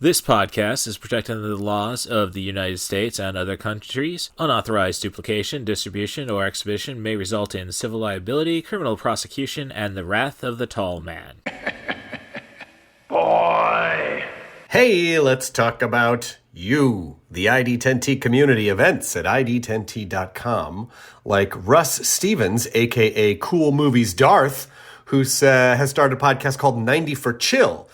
This podcast is protected under the laws of the United States and other countries. Unauthorized duplication, distribution, or exhibition may result in civil liability, criminal prosecution, and the wrath of the tall man. Boy! Hey, let's talk about you, the ID10T community events at ID10T.com, like Russ Stevens, aka Cool Movies Darth, who has started a podcast called 90 for Chill,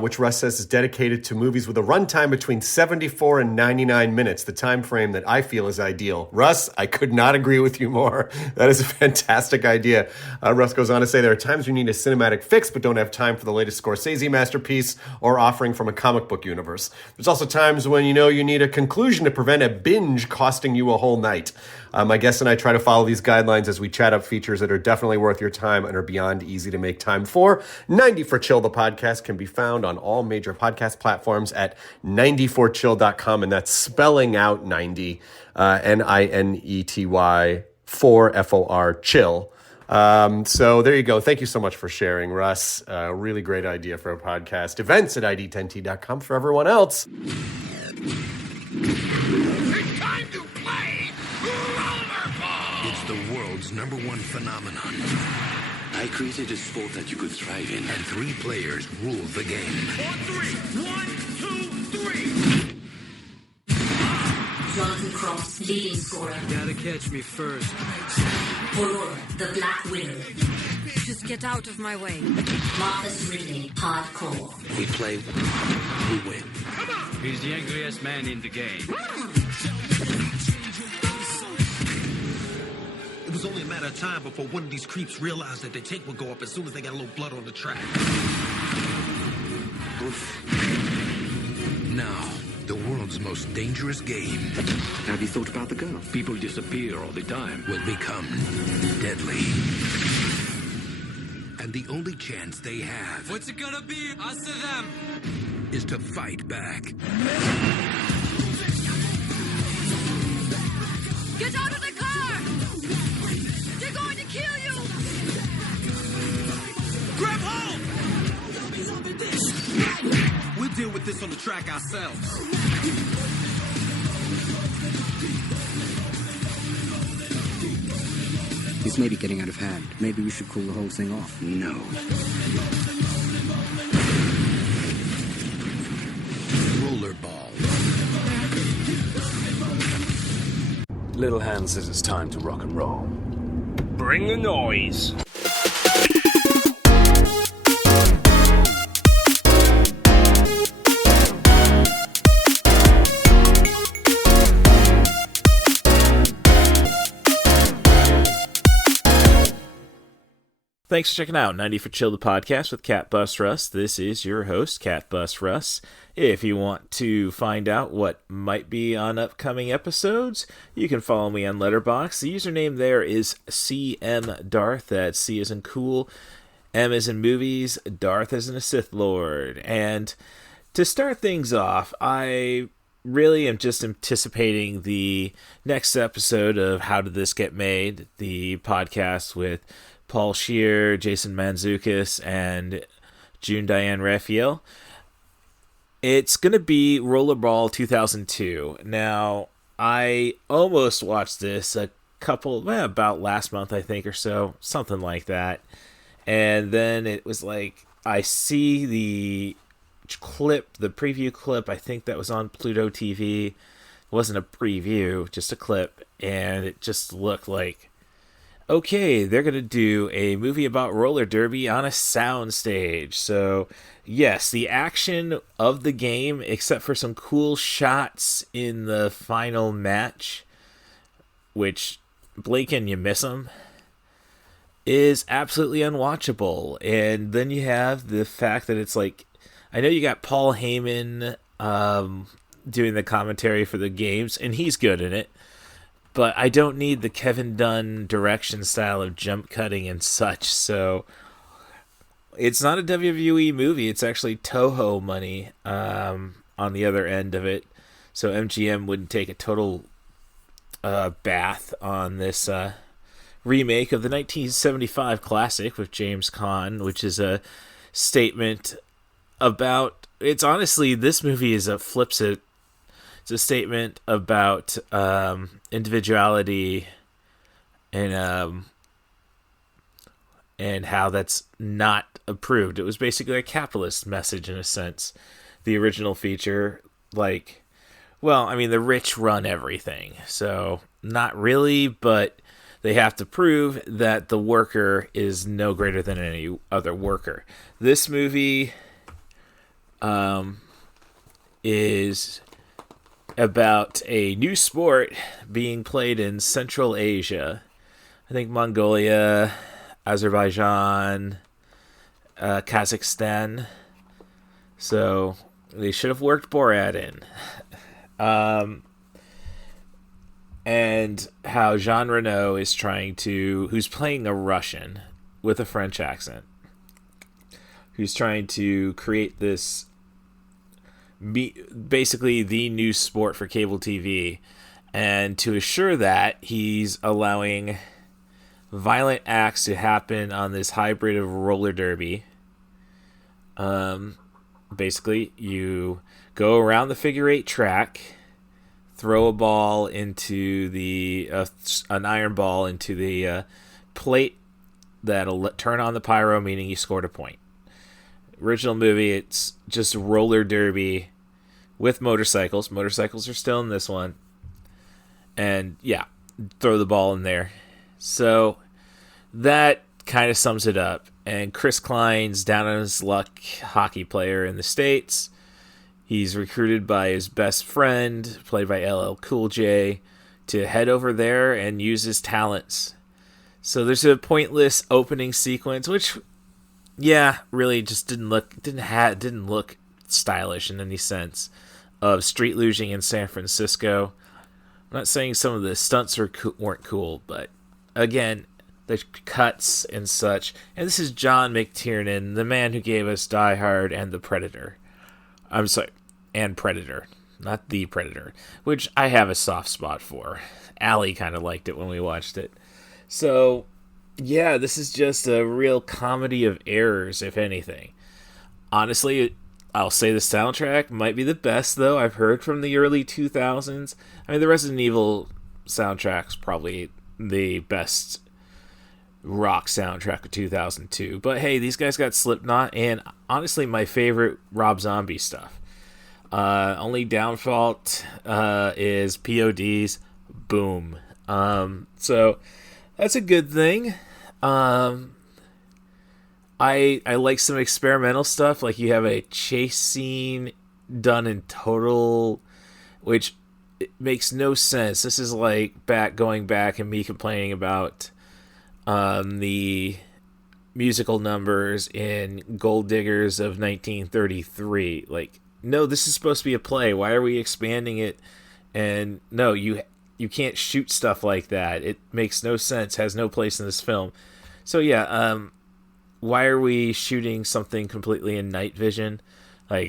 which Russ says is dedicated to movies with a runtime between 74 and 99 minutes, the time frame that I feel is ideal. Russ, I could not agree with you more. That is a fantastic idea. Russ goes on to say there are times you need a cinematic fix but don't have time for the latest Scorsese masterpiece or offering from a comic book universe. There's also times when you need a conclusion to prevent a binge costing you a whole night. My guests and I try to follow these guidelines as we chat up features that are definitely worth your time and are beyond easy to make time for. 90 for Chill, the podcast, can be found on all major podcast platforms at 90forchill.com, and that's spelling out 90, Ninety, 4 FOR, chill. So there you go. Thank you so much for sharing, Russ. Really great idea for a podcast. Events at ID10T.com for everyone else. It's time to play Rollerball! It's the world's #1 phenomenon. I created a sport that you could thrive in. And 3 players rule the game. On 3. 1, 2, 3. Jonathan Cross, leading scorer. Gotta catch me first. Aurora, the Black Widow. Just get out of my way. Marcus Ridley, hardcore. We play, we win. Come on! He's the angriest man in the game. It was only a matter of time before one of these creeps realized that their take would go up as soon as they got a little blood on the track. Oof. Now, the world's most dangerous game Have you thought about the girl? People disappear all the time. will become deadly. And the only chance they have What's it gonna be? Us or them? is to fight back. Get out of the car! They're going to kill you! Grab hold! We'll deal with this on the track ourselves. This may be getting out of hand. Maybe we should cool the whole thing off. No. Rollerball. Little Hand says it's time to rock and roll. Bring the noise. Thanks for checking out 90 for Chill, the podcast with Cat Bus Russ. This is your host, Cat Bus Russ. If you want to find out what might be on upcoming episodes, you can follow me on Letterboxd. The username there is CM Darth. That's C as in cool, M as in movies, Darth as in a Sith Lord. And to start things off, I really am just anticipating the next episode of How Did This Get Made, the podcast with Paul Scheer, Jason Mantzoukas, and June Diane Raphael. It's going to be Rollerball 2002. Now, I almost watched this about last month, I think, or so, something like that. And then it was like, I see the preview clip, I think that was on Pluto TV. It wasn't a preview, just a clip, and it just looked like, okay, they're going to do a movie about roller derby on a sound stage. So, yes, the action of the game, except for some cool shots in the final match, which, blink and you miss them, is absolutely unwatchable. And then you have the fact that it's like, I know you got Paul Heyman doing the commentary for the games, and he's good in it. But I don't need the Kevin Dunn direction style of jump cutting and such. So it's not a WWE movie. It's actually Toho money on the other end of it. So MGM wouldn't take a total bath on this remake of the 1975 classic with James Caan, which is a statement about, it's honestly, this movie flips it. It's a statement about individuality and how that's not approved. It was basically a capitalist message in a sense. The original feature, like, well, I mean, the rich run everything, so not really, but they have to prove that the worker is no greater than any other worker. This movie is about a new sport being played in Central Asia. I think Mongolia, Azerbaijan, Kazakhstan. So they should have worked Borat in. And how Jean Reno is who's playing a Russian with a French accent, who's trying to create this, basically the new sport for cable TV. And to assure that, he's allowing violent acts to happen on this hybrid of roller derby. Basically, you go around the figure eight track, throw a ball into an iron ball into the plate that'll turn on the pyro, meaning you scored a point. Original movie, it's just roller derby with motorcycles. Motorcycles are still in this one. And yeah, throw the ball in there. So that kind of sums it up. And Chris Klein's down on his luck hockey player in the States. He's recruited by his best friend, played by LL Cool J, to head over there and use his talents. So there's a pointless opening sequence, which, yeah, really just didn't look stylish in any sense, of street luging in San Francisco. I'm not saying some of the stunts weren't cool, but again, the cuts and such. And this is John McTiernan, the man who gave us Die Hard and The Predator. I'm sorry, and Predator, not The Predator, which I have a soft spot for. Allie kind of liked it when we watched it. So, yeah, this is just a real comedy of errors, if anything. Honestly, I'll say the soundtrack might be the best, though, I've heard from the early 2000s. I mean, the Resident Evil soundtrack's probably the best rock soundtrack of 2002. But hey, these guys got Slipknot, and honestly, my favorite Rob Zombie stuff. Only downfall is POD's Boom. So that's a good thing. I like some experimental stuff, like you have a chase scene done in total, which it makes no sense. This is like going back and me complaining about the musical numbers in Gold Diggers of 1933. Like, no, this is supposed to be a play. Why are we expanding it? And no, you can't shoot stuff like that. It makes no sense. Has no place in this film. So yeah, why are we shooting something completely in night vision? Like,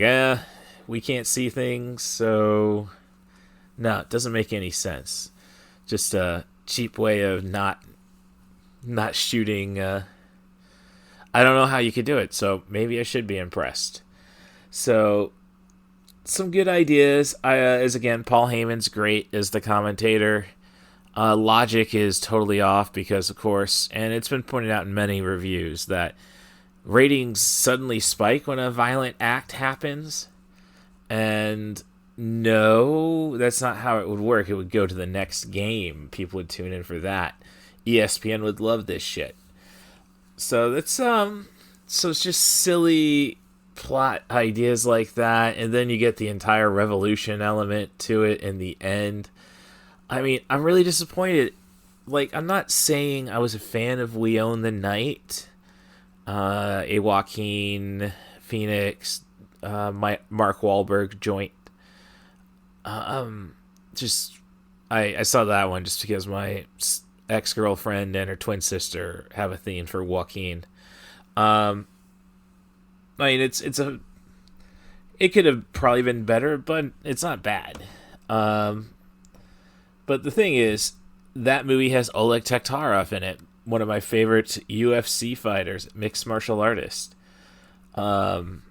we can't see things, so no, it doesn't make any sense. Just a cheap way of not shooting. I don't know how you could do it, so maybe I should be impressed. So some good ideas. Is again, Paul Heyman's great as the commentator. Logic is totally off because, of course, and it's been pointed out in many reviews that ratings suddenly spike when a violent act happens. And no, that's not how it would work. It would go to the next game. People would tune in for that. ESPN would love this shit. So that's so it's just silly plot ideas like that, and then you get the entire revolution element to it in the end. I mean, I'm really disappointed. Like, I'm not saying I was a fan of We Own the Night, a Joaquin Phoenix, Mark Wahlberg joint. I saw that one just because my ex-girlfriend and her twin sister have a theme for Joaquin. I mean, it could have probably been better, but it's not bad. But the thing is, that movie has Oleg Taktarov in it, one of my favorite UFC fighters, mixed martial artist. And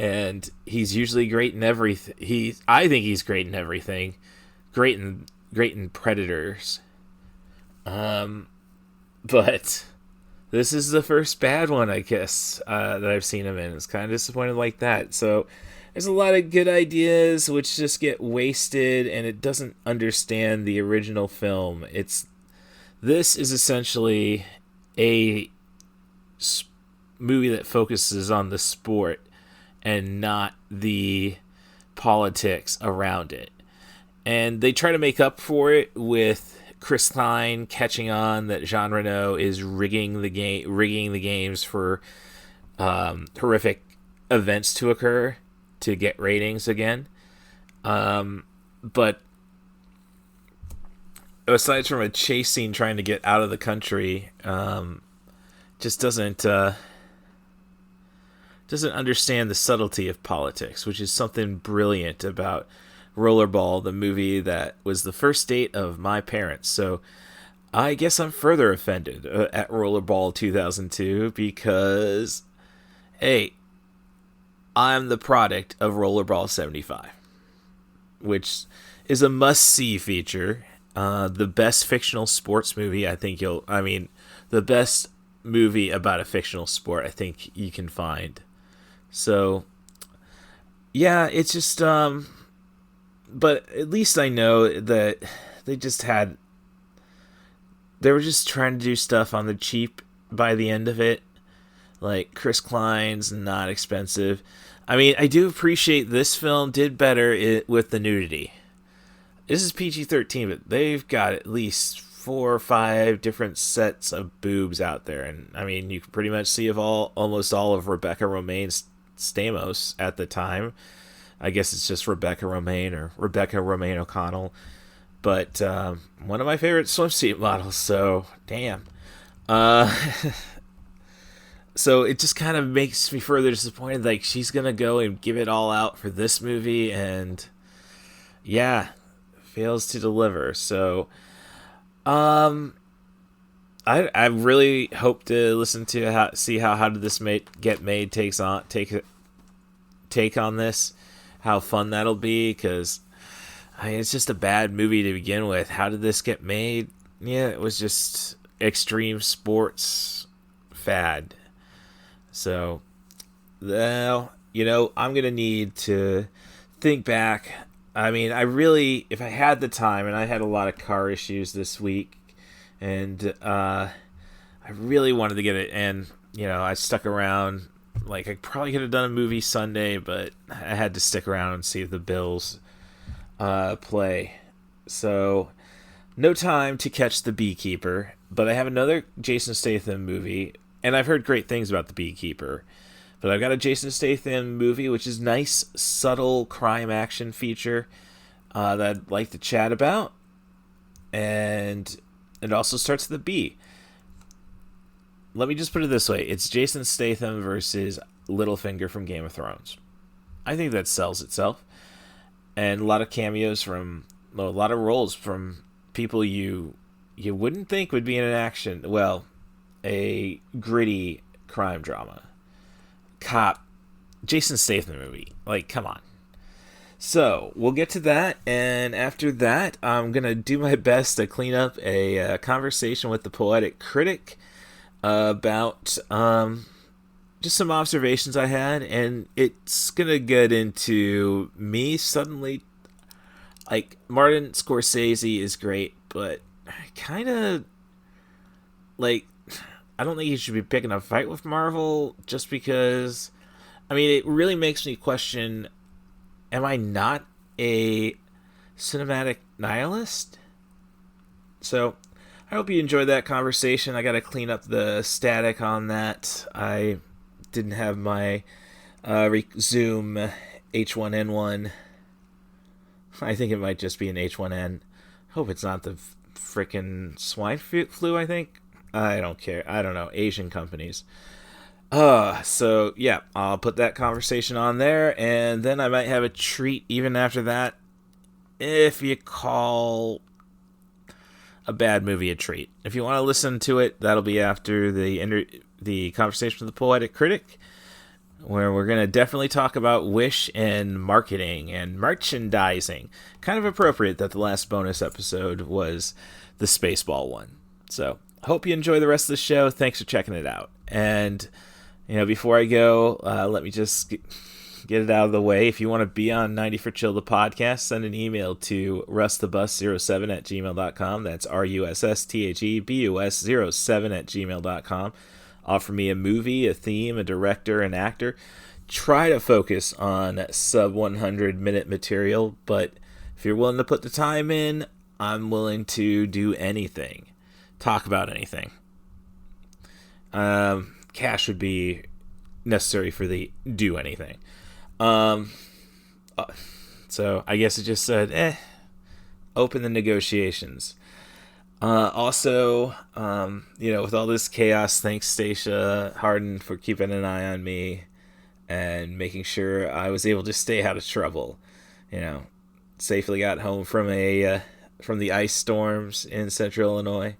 and he's usually great in everything. I think he's great in everything. Great in Predators. But this is the first bad one, I guess, that I've seen him in. It's kind of disappointed like that. So there's a lot of good ideas which just get wasted, and it doesn't understand the original film. This is essentially a movie that focuses on the sport and not the politics around it. And they try to make up for it with Chris Klein catching on that Jean Reno is rigging the games for horrific events to occur to get ratings again. But aside from a chase scene trying to get out of the country, just doesn't understand the subtlety of politics, which is something brilliant about Rollerball, the movie that was the first date of my parents. So I guess I'm further offended at Rollerball 2002 because, hey, I'm the product of Rollerball 75, which is a must-see feature. The best fictional sports movie the best movie about a fictional sport I think you can find. So, yeah, it's just, but at least I know that they were just trying to do stuff on the cheap by the end of it. Like, Chris Klein's not expensive. I mean, I do appreciate this film did better with the nudity. This is PG-13, but they've got at least 4 or 5 different sets of boobs out there. And, I mean, you can pretty much see almost all of Rebecca Romaine's Stamos at the time. I guess it's just Rebecca Romaine or Rebecca Romaine O'Connell. But one of my favorite swimsuit models, so damn. So it just kind of makes me further disappointed. Like, she's going to go and give it all out for this movie, and yeah, fails to deliver. So I really hope to listen to see how Did This Get Made take on this, how fun that'll be, because it's just a bad movie to begin with. How did this get made? Yeah, it was just extreme sports fad. So, well, I'm going to need to think back. I mean, if I had the time, and I had a lot of car issues this week, and I really wanted to get it, and, I stuck around. Like, I probably could have done a movie Sunday, but I had to stick around and see the Bills play. So, no time to catch The Beekeeper, but I have another Jason Statham movie, and I've heard great things about The Beekeeper. But I've got a Jason Statham movie, which is nice, subtle crime action feature that I'd like to chat about. And it also starts with a B. Let me just put it this way. It's Jason Statham versus Littlefinger from Game of Thrones. I think that sells itself. And a lot of cameos a lot of roles from people you wouldn't think would be in a gritty crime drama. Cop, Jason Statham movie. Like, come on. So, we'll get to that, and after that, I'm going to do my best to clean up a conversation with the Poetic Critic about just some observations I had, and it's going to get into me suddenly, like, Martin Scorsese is great, but kind of, like, I don't think he should be picking a fight with Marvel just because, I mean, it really makes me question, am I not a cinematic nihilist? So, I hope you enjoyed that conversation. I got to clean up the static on that. I didn't have my Zoom H1N1. I think it might just be an H1N. Hope it's not the frickin' swine flu, I think. I don't care. I don't know. Asian companies. So, yeah, I'll put that conversation on there, and then I might have a treat even after that, if you call a bad movie a treat. If you want to listen to it, that'll be after the conversation with the Poetic Critic. where we're going to definitely talk about Wish and marketing and merchandising. Kind of appropriate that the last bonus episode was the Spaceball one. So, hope you enjoy the rest of the show. Thanks for checking it out. And, before I go, let me just get it out of the way. If you want to be on 90 for Chill the podcast, send an email to rustthebus07@gmail.com. That's RUSSTHEBUS07@gmail.com. Offer me a movie, a theme, a director, an actor. Try to focus on sub 100-minute material, but if you're willing to put the time in, I'm willing to do anything. Talk about anything. Cash would be necessary for the do anything. So I guess it just said, open the negotiations. Also, with all this chaos, thanks Stacia Harden for keeping an eye on me and making sure I was able to stay out of trouble. Safely got home from the ice storms in Central Illinois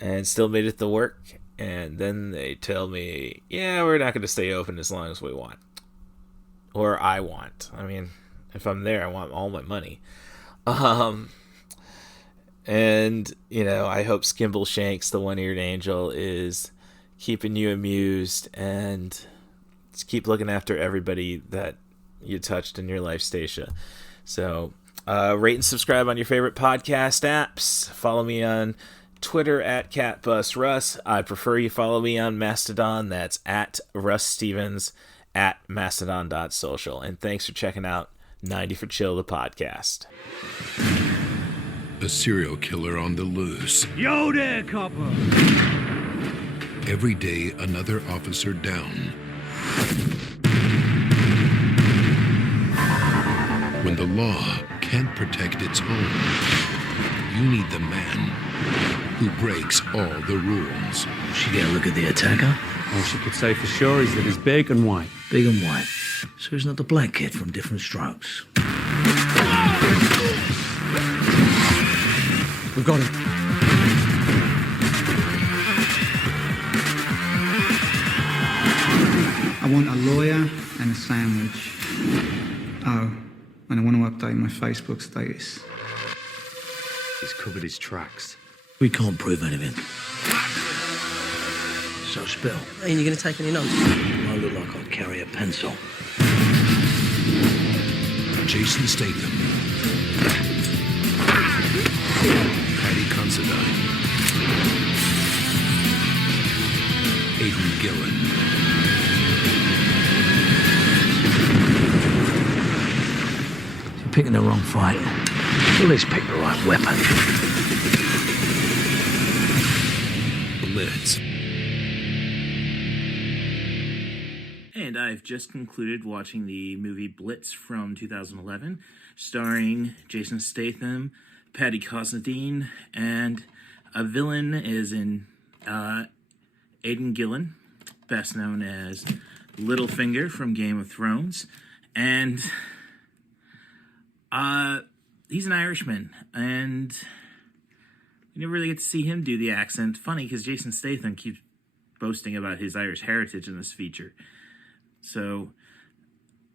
and still made it to work. And then they tell me, we're not going to stay open as long as we want. Or I want. I mean, if I'm there, I want all my money. And, I hope Skimble Shanks, the one-eared angel, is keeping you amused and just keep looking after everybody that you touched in your life, Stacia. So, rate and subscribe on your favorite podcast apps. Follow me on Twitter at CatBusRuss. I prefer you follow me on Mastodon. That's at Russ Stevens at mastodon.social. And thanks for checking out 90 for Chill, the podcast. A serial killer on the loose. Yo there, copper! Every day, another officer down. When the law can't protect its own, you need the man who breaks all the rules. She get a look at the attacker? All she could say for sure is that he's big and white. Big and white. So he's not the black kid from Different Strokes. We've got him. I want a lawyer and a sandwich. Oh, and I want to update my Facebook status. He's covered his tracks. We can't prove anything. So spill. Ain't you gonna take any notes? I look like I'll carry a pencil. Jason Statham. Paddy Considine. Aidan Gillen. You're picking the wrong fight. At least pick the right weapon. Blitz. And I've just concluded watching the movie Blitz from 2011, starring Jason Statham, Paddy Considine, and a villain is in Aidan Gillen, best known as Littlefinger from Game of Thrones, and he's an Irishman, and you never really get to see him do the accent. Funny, because Jason Statham keeps boasting about his Irish heritage in this feature. So,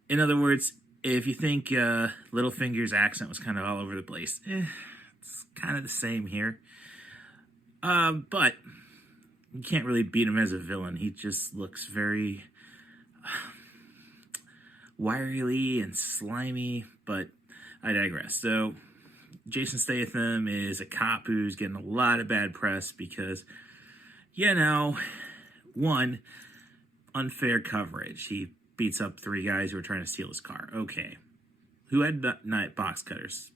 in other words, if you think Littlefinger's accent was kind of all over the place, it's kind of the same here. But you can't really beat him as a villain. He just looks very wirily and slimy, but I digress. So, Jason Statham is a cop who's getting a lot of bad press because, one, unfair coverage. He beats up 3 guys who are trying to steal his car. Okay. Who had night box cutters?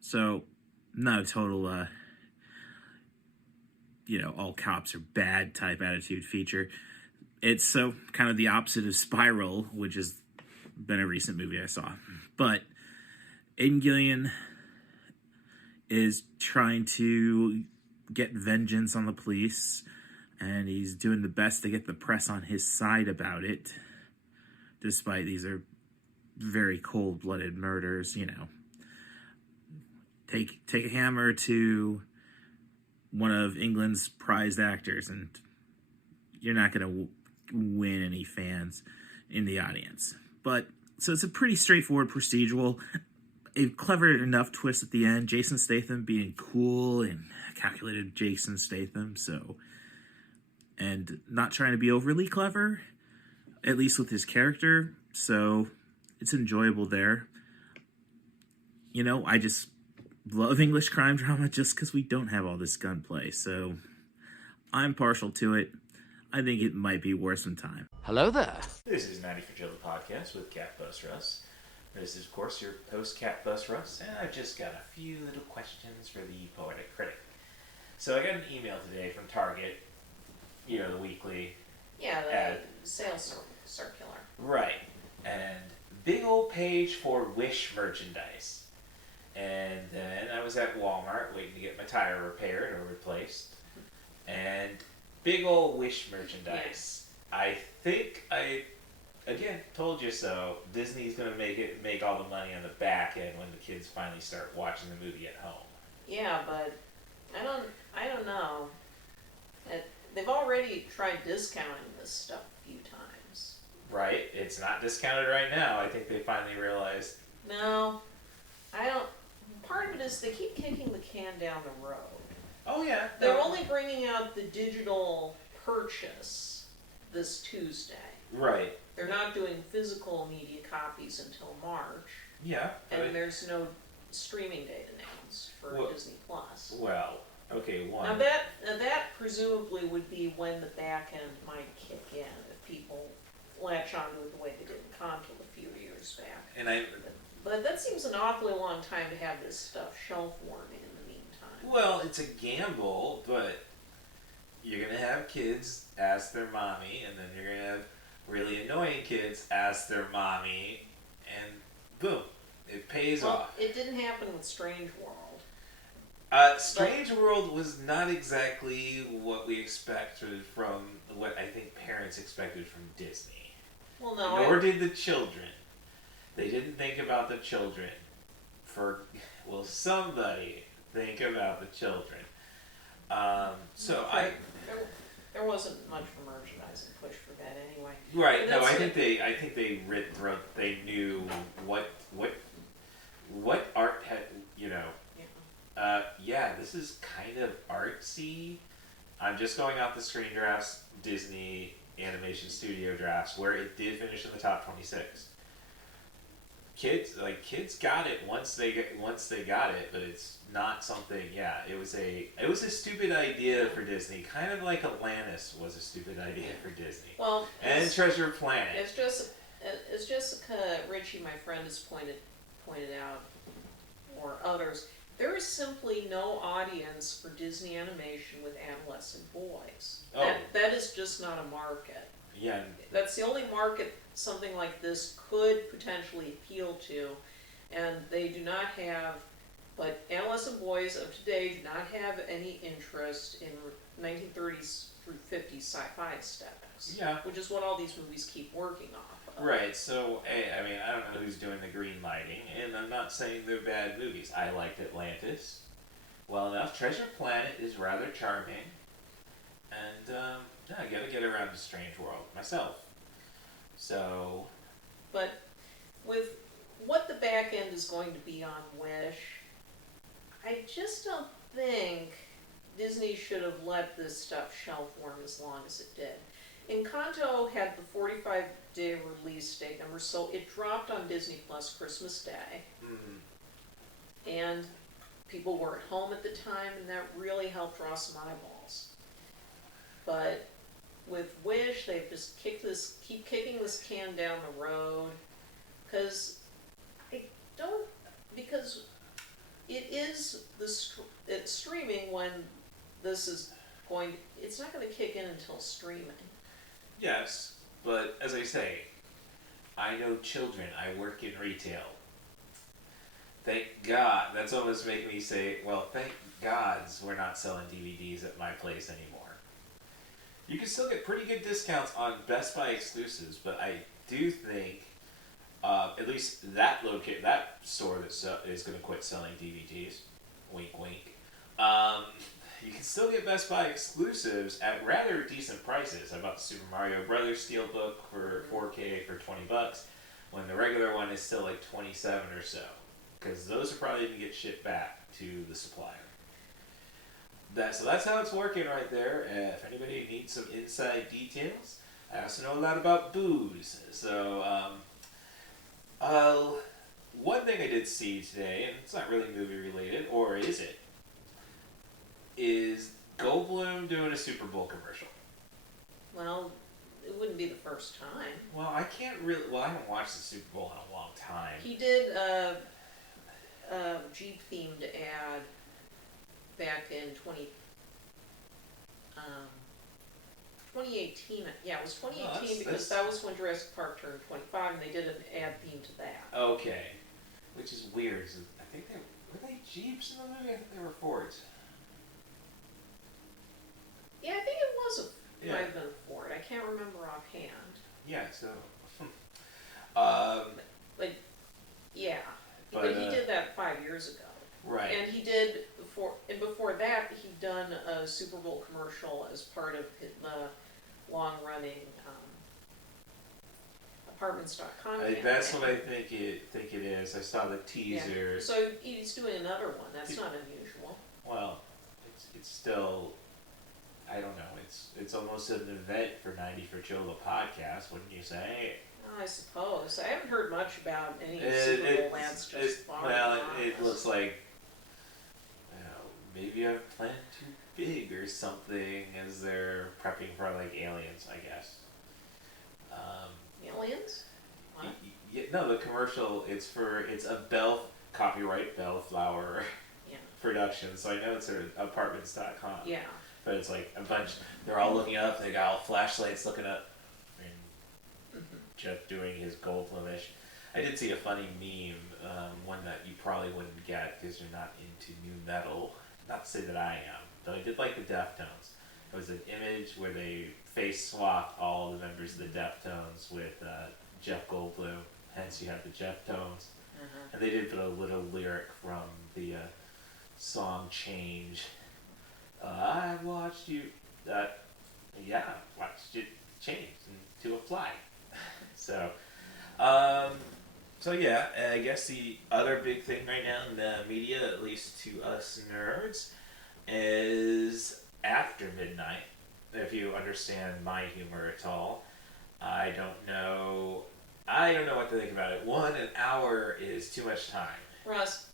So, not a total, all cops are bad type attitude feature. It's so kind of the opposite of Spiral, which has been a recent movie I saw. But Aidan Gillen is trying to get vengeance on the police, and he's doing the best to get the press on his side about it, despite these are very cold-blooded murders, Take a hammer to one of England's prized actors, and you're not going to win any fans. in the audience. But so it's a pretty straightforward procedural. A clever enough twist at the end. Jason Statham being cool and calculated Jason Statham, and not trying to be overly clever, at least with his character. So it's enjoyable there. You know, I just love English crime drama just because we don't have all this gunplay. So I'm partial to it. I think it might be worth some time. Hello there. This is 90 for Jill, the podcast with Cat Bus Russ. This is, of course, your host, Cat Bus Russ, and I've just got a few little questions for the Poetic Critic. So I got an email today from Target, you know, the weekly ad. Sales circular. Right. And big old page for Wish merchandise. And then I was at Walmart waiting to get my tire repaired or replaced. And big old Wish merchandise. Yeah. I think again, told you so. Disney's going to make all the money on the back end when the kids finally start watching the movie at home. Yeah, but I don't know. They've already tried discounting this stuff a few times. Right. It's not discounted right now. I think they finally realized. No, I don't. Part of it is they keep kicking the can down the road. Oh, yeah. They're only bringing out the digital purchase this Tuesday. Right. They're not doing physical media copies until March. Yeah. And there's no streaming date announced for Disney Plus. Well, okay, one. Now that presumably would be when the back end might kick in if people latch onto it the way they did in Conto a few years back. But that seems an awfully long time to have this stuff shelf warming in the meantime. Well, it's a gamble, but you're going to have kids ask their mommy, and then you're going to have really annoying kids ask their mommy, and boom, it pays off. It didn't happen with Strange World. Strange World was not exactly what we expected from what I think parents expected from Disney. Well, no. Nor did the children. They didn't think about the children. Will somebody think about the children? There wasn't much of a merchandising push for that anyway. Right. No, I think they knew what art had, you know. Yeah, this is kind of artsy. I'm just going off the Screen Drafts Disney Animation Studio drafts where it did finish in the top 26. Kids got it once they got it, but it's not something. Yeah, it was a stupid idea for Disney, kind of like Atlantis was a stupid idea for Disney. Well, and Treasure Planet. As Jessica Ritchie, my friend, has pointed out, or others, there is simply no audience for Disney animation with adolescent boys. Oh. That is just not a market. Yeah. That's the only market something like this could potentially appeal to, and they do not have, but adolescent boys of today do not have any interest in 1930s through 50s sci-fi aesthetics. Yeah. Which is what all these movies keep working off of. Right, so, I mean, I don't know who's doing the green lighting, and I'm not saying they're bad movies. I liked Atlantis well enough. Treasure Planet is rather charming, and, I gotta get around to Strange World myself. So... But with what the back end is going to be on Wish, I just don't think Disney should have let this stuff shelf warm as long as it did. Encanto had the 45-day release date number, so it dropped on Disney Plus Christmas Day. Mm-hmm. And people were at home at the time, and that really helped draw some eyeballs. But with Wish, they've just keep kicking this can down the road, because it is it's streaming when this is it's not going to kick in until streaming. Yes, but as I say, I know children. I work in retail. Thank God. That's almost making me say, well, thank gods we're not selling DVDs at my place anymore. You can still get pretty good discounts on Best Buy exclusives, but I do think at least that store that is going to quit selling DVDs. Wink, wink. you can still get Best Buy exclusives at rather decent prices. I bought the Super Mario Brothers Steelbook for 4K for $20, when the regular one is still like 27 or so. Because those are probably going to get shipped back to the supplier. So that's how it's working right there. If anybody needs some inside details, I also know a lot about booze. So, one thing I did see today, and it's not really movie related, or is it? Is Goldblum doing a Super Bowl commercial? Well, it wouldn't be the first time. Well, I can't really. Well, I haven't watched the Super Bowl in a long time. He did a Jeep themed ad back in 2018. Yeah, it was 2018 because that was when Jurassic Park turned 25, and they did an ad themed to that. Okay, which is weird. I think were they Jeeps in the movie? I think they were Fords. Yeah, I think it was might have been a Ford. I can't remember offhand. Yeah, so. But he did that 5 years ago. Right. And he did before that he'd done a Super Bowl commercial as part of the long-running Apartments.com. That's what I think it is. I saw the teaser. Yeah. So he's doing another one. That's not unusual. Well, it's still. I don't know. It's almost an event for 90 for Chill the podcast, wouldn't you say? I suppose. I haven't heard much about any Super Bowl ads just far. Well, it looks like maybe I've planned too big or something as they're prepping for like aliens, I guess. Aliens? What? No, the commercial. It's a copyright Bellflower production, so I know it's Apartments.com. Yeah. But it's like a bunch. They're all looking up. They got all flashlights looking up. Jeff doing his Goldblum-ish. I did see a funny meme, one that you probably wouldn't get because you're not into new metal. Not to say that I am, but I did like the Deftones. It was an image where they face swapped all the members of the Deftones with Jeff Goldblum. Hence, you have the Deftones. And they did put a little lyric from the song Change. I watched you. Watched it change into a fly. So I guess the other big thing right now in the media, at least to us nerds, is After Midnight. If you understand my humor at all, I don't know what to think about it. An hour is too much time. Russ,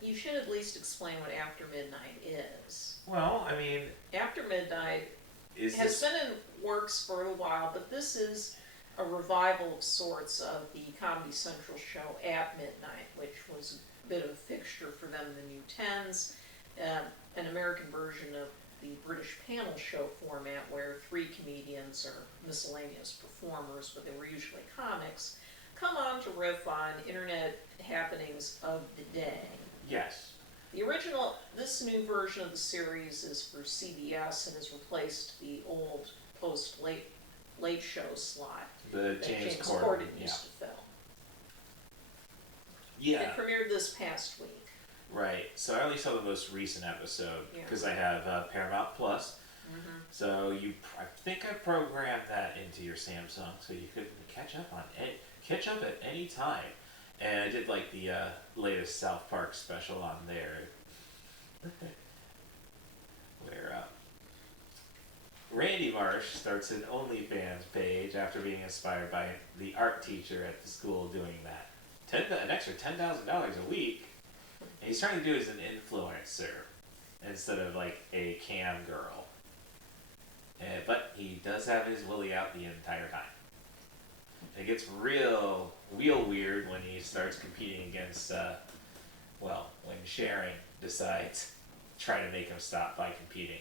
you should at least explain what After Midnight is. Well, I mean, After Midnight has been in works for a while, but this is a revival of sorts of the Comedy Central show At Midnight, which was a bit of a fixture for them in the new 10s, an American version of the British panel show format where 3 comedians or miscellaneous performers, but they were usually comics, come on to riff on internet happenings of the day. Yes. This new version of the series is for CBS and has replaced the old post-late show slot that James Corden used to fill. Yeah. It premiered this past week. Right. So I only saw the most recent episode because I have Paramount Plus. So I think I programmed that into your Samsung so you could catch up at any time. And I did like the latest South Park special on there, where Randy Marsh starts an OnlyFans page after being inspired by the art teacher at the school doing that. An extra $10,000 a week. And he's trying to do it as an influencer instead of like a cam girl. But he does have his willy out the entire time. It gets real weird when he starts competing against, when Sharon decides to try to make him stop by competing.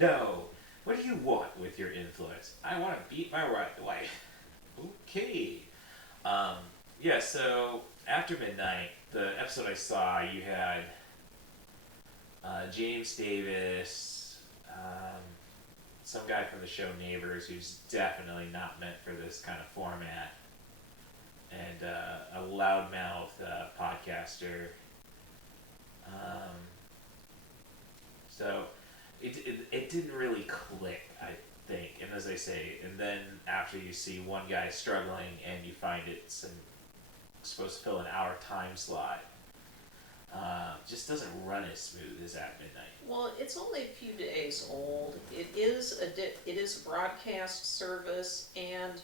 No, what do you want with your influence? I want to beat my wife. Okay. So After Midnight, the episode I saw, you had James Davis, some guy from the show Neighbors, who's definitely not meant for this kind of format, and a loudmouth podcaster. So it didn't really click, I think. And as I say, and then after you see one guy struggling and you find it's supposed to fill an hour time slot, just doesn't run as smooth as At Midnight. Well, it's only a few days old. It is a broadcast service, and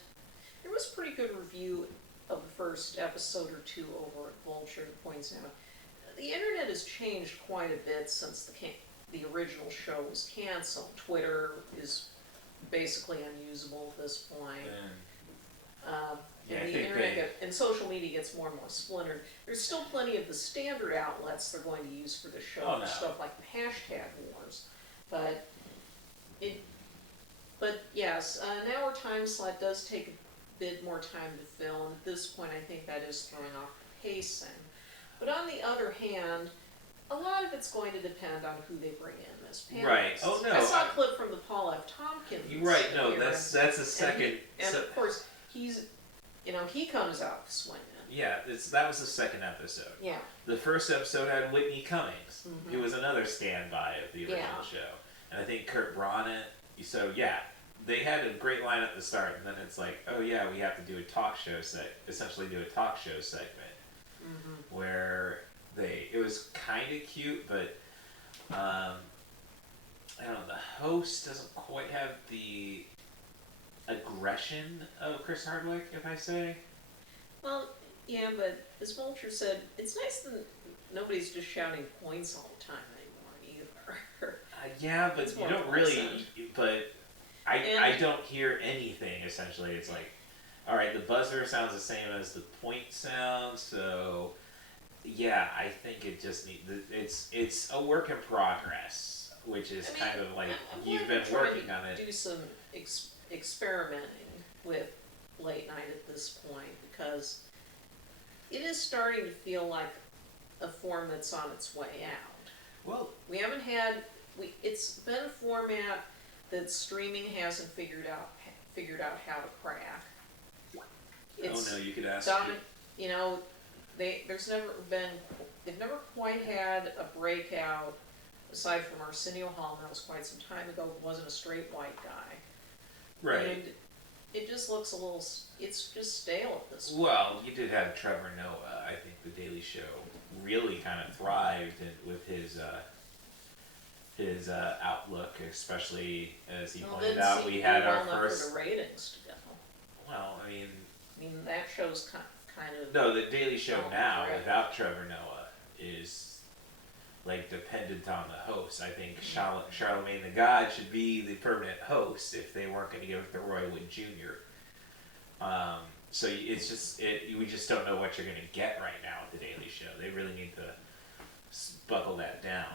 there was a pretty good review of the first episode or two over at Vulture that points out the internet has changed quite a bit since the original show was canceled. Twitter is basically unusable at this point. And the internet and social media gets more and more splintered. There's still plenty of the standard outlets they're going to use for the show, stuff like the hashtag wars. But yes, an hour time slot does take a bit more time to fill, and at this point I think that is throwing off the pacing. But on the other hand, a lot of it's going to depend on who they bring in as panelists. Right. Oh no. I saw a clip from the Paul F. Tompkins. You're right. No, that's a second. And of course, he comes out swinging. Yeah, that was the second episode. Yeah. The first episode had Whitney Cummings, Mm-hmm. who was another standby of the original show, and I think Kurt Braunet. So yeah, they had a great line at the start, and then it's like, oh yeah, we have to do a talk show essentially do a talk show segment, where it was kind of cute, but I don't know, the host doesn't quite have the aggression of Chris Hardwick, if I say. Well, yeah, but as Vulture said, it's nice that nobody's just shouting points all the time anymore either. Yeah, but you don't really. But I don't hear anything. Essentially, it's like, all right, the buzzer sounds the same as the point sound, so yeah, I think it just it's a work in progress, which is kind of like you've been working on it. Do some experimenting with late night at this point, because it is starting to feel like a form that's on its way out. Well, we haven't had it's been a format that streaming hasn't figured out how to crack. Oh no, you could ask. They've never quite had a breakout aside from Arsenio Hall, and that was quite some time ago. It wasn't a straight white guy. Right. And it just looks it's just stale at this point. Well, you did have Trevor Noah. I think The Daily Show really kind of thrived with his outlook, especially as he pointed out, we had our first. For the ratings to go. Well, I mean that show's kind of. No, The Daily Show now without Trevor Noah is like dependent on the host. I think Charlemagne the God should be the permanent host if they weren't going to give it to Roy Wood Jr. So it's just we just don't know what you're going to get right now at The Daily Show. They really need to buckle that down.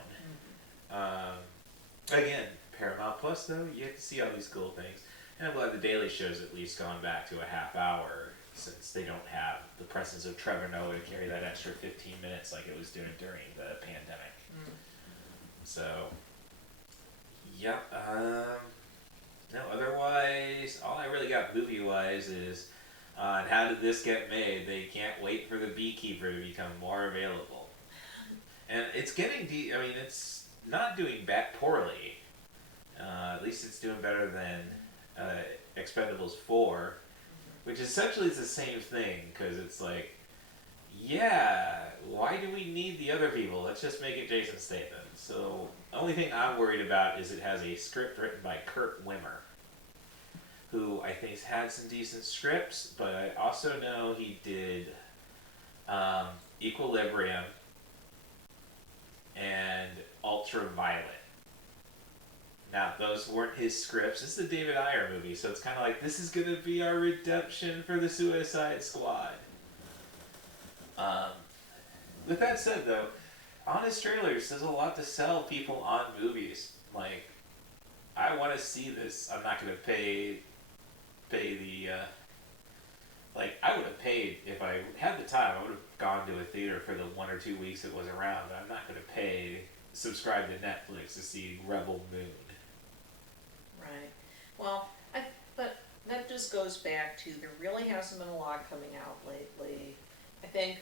Again, Paramount Plus though, you get to see all these cool things, and I'm glad The Daily Show's at least gone back to a half hour, since they don't have the presence of Trevor Noah to carry that extra 15 minutes like it was doing during the pandemic. So, yeah. No, otherwise, all I really got movie-wise is on how did this get made? They can't wait for The Beekeeper to become more available. And it's getting it's not doing poorly. At least it's doing better than Expendables 4, which essentially is the same thing, because it's like, yeah, why do we need the other people? Let's just make it Jason Statham. So, the only thing I'm worried about is it has a script written by Kurt Wimmer, who I think's had some decent scripts, but I also know he did Equilibrium and Ultraviolet. Now, those weren't his scripts. This is a David Ayer movie, so it's kind of like, this is going to be our redemption for the Suicide Squad. With that said, though, Honest Trailers does a lot to sell people on movies. Like, I want to see this. I'm not going to pay the... I would have paid, if I had the time, I would have gone to a theater for the 1 or 2 weeks it was around, but I'm not going to subscribe to Netflix to see Rebel Moon. Right. Well, but that just goes back to there really hasn't been a lot coming out lately. I think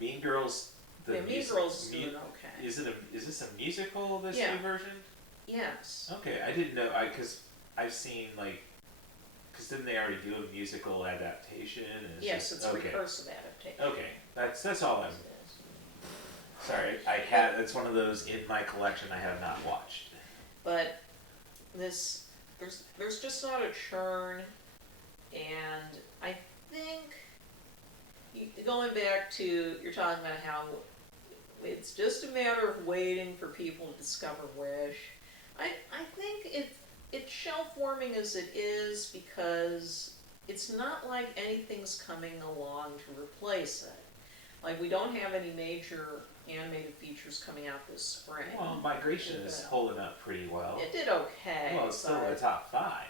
Mean Girls, Mean Girls is doing okay. Is this a musical? This new version? Yes. Okay, I didn't know. Because I've seen because didn't they already do a musical adaptation? Yes, it's a recursive adaptation. Okay, that's all I'm. Sorry, it's one of those in my collection I have not watched. But there's just not a churn, and I think going back to you're talking about how it's just a matter of waiting for people to discover Wish. I think it's shelf warming as it is because it's not like anything's coming along to replace it. Like, we don't have any major animated features coming out this spring. Well, Migration is holding up pretty well. It did okay. Well, it's still in the top 5.